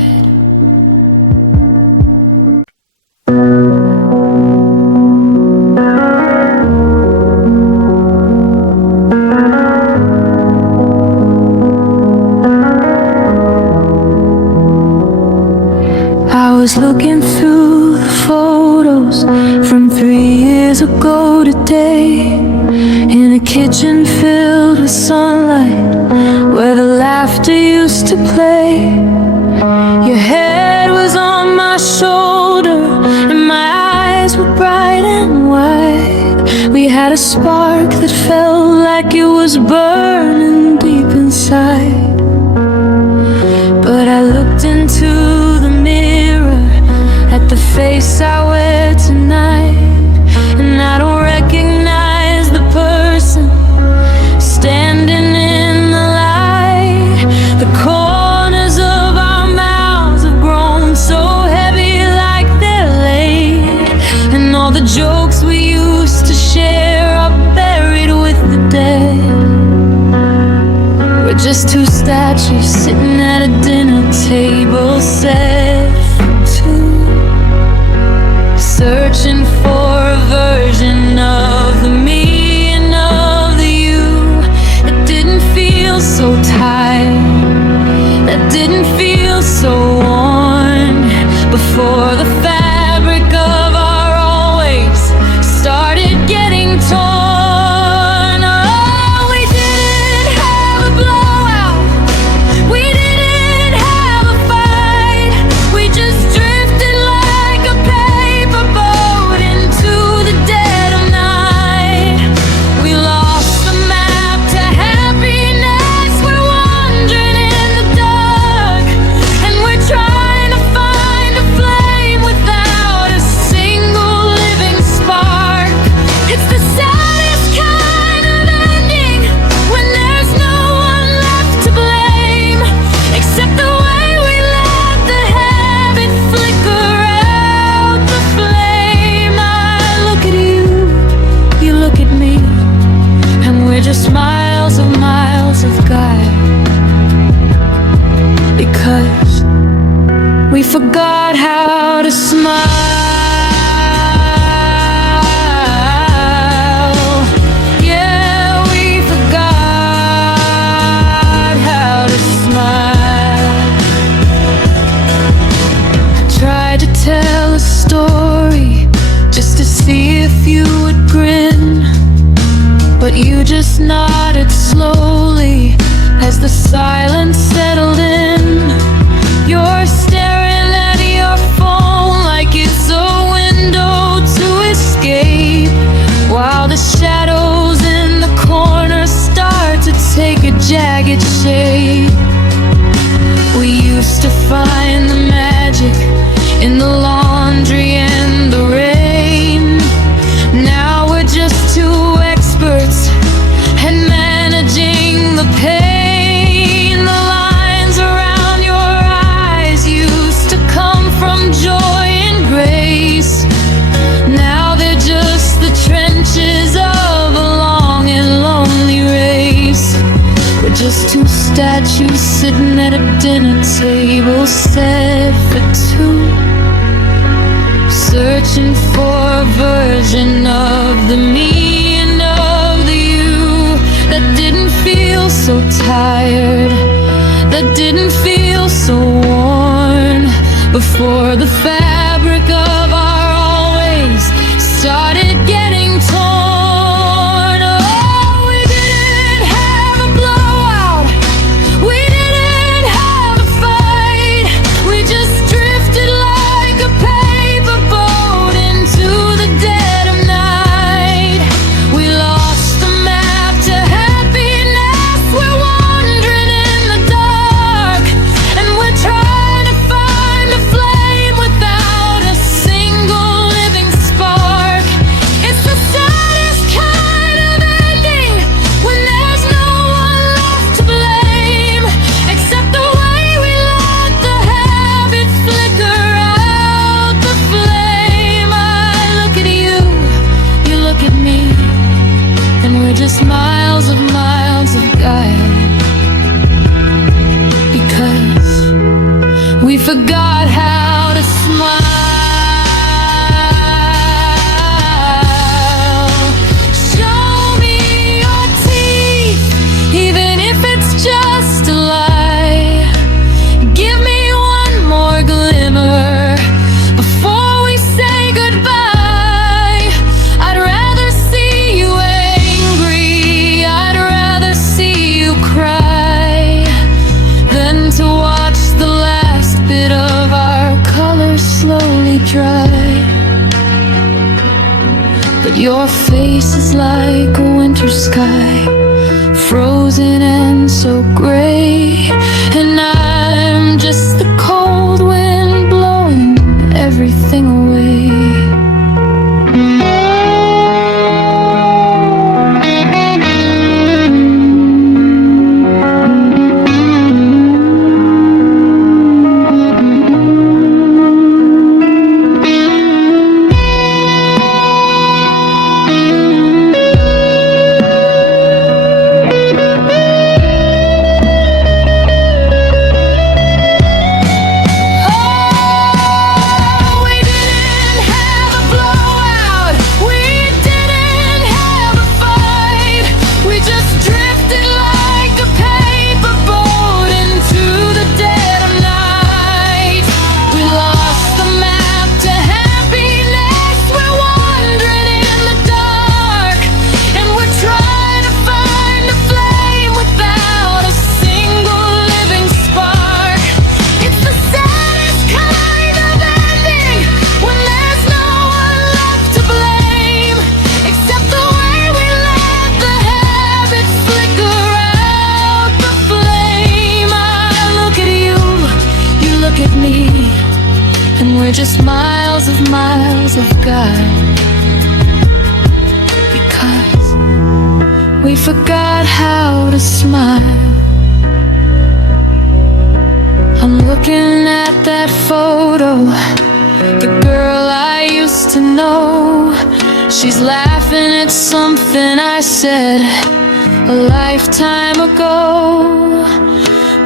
I was looking through the photos from 3 years ago today, in a kitchen filled with sunlight where the laughter used to play. Your head was on my shoulder and my eyes were bright and wide. We had a spark that felt like it was burning deep inside. But I looked into the mirror at the face I wear tonight. just two statues sitting at a dinner table set for two, searching for a version of the me and of the you that didn't feel so tired, that didn't feel so worn before the fabric of our always started getting torn. Oh, we didn't have a blowout, we didn't have a fight, we just drifted like a paper boat into the dead of night. We lost the map to happiness, we're wandering in the dark, and we're trying to find a flame without a single living spark. It's the saddest kind of ending when there's no one left to blame, except the way we let the habit flicker out the flame. I look at you, you look at me, and we're just miles of guile, because we forgot how to smile. Yeah, we forgot how to smile. I tried to tell a story just to see if you would grin, but you just nodded slowly as the silence settled in. You're staring at your phone like it's a window to escape, while the shadows in the corner start to take a jagged shape. We used to find the magic in the laundry and the rain. Now we're just two experts at managing the pain. The lines around your eyes used to come from joy and grace. Now they're just the trenches of a long and lonely race. We're just two statues sitting at a dinner table set for two, searching for a version of the me and of the you that didn't feel so tired, that didn't feel so worn before the fabric of our always started getting torn. Oh, we didn't have a blowout, we didn't have a fight, we just drifted like a paper boat into the dead of night. We lost the map to happiness, we're wandering in the dark, and we're trying to find a flame without a single living spark. It's the saddest kind of ending when there's no one left to blame, except the way we let the habit flicker out the flame. I look at you, you look at me, and we're just miles of guile, because we forgot how to smile. Show me your teeth, even if it's just a lie. Give me one more glimmer before we say goodbye. I'd rather see you angry, I'd rather see you cry, than to watch the last bit of our color slowly dry. But your face is like a winter sky, frozen and so gray, and I'm just the cold wind blowing everything away. just miles of God. Because we forgot how to smile. I'm looking at that photo, the girl I used to know. She's laughing at something I said a lifetime ago.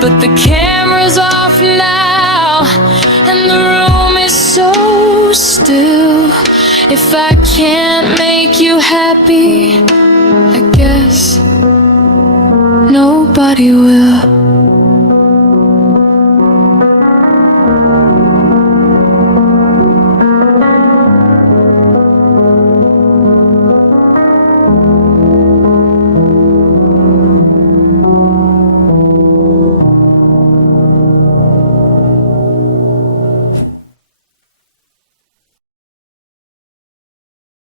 But the camera's off now, and the room is so still. If I can't make you happy, I guess nobody will.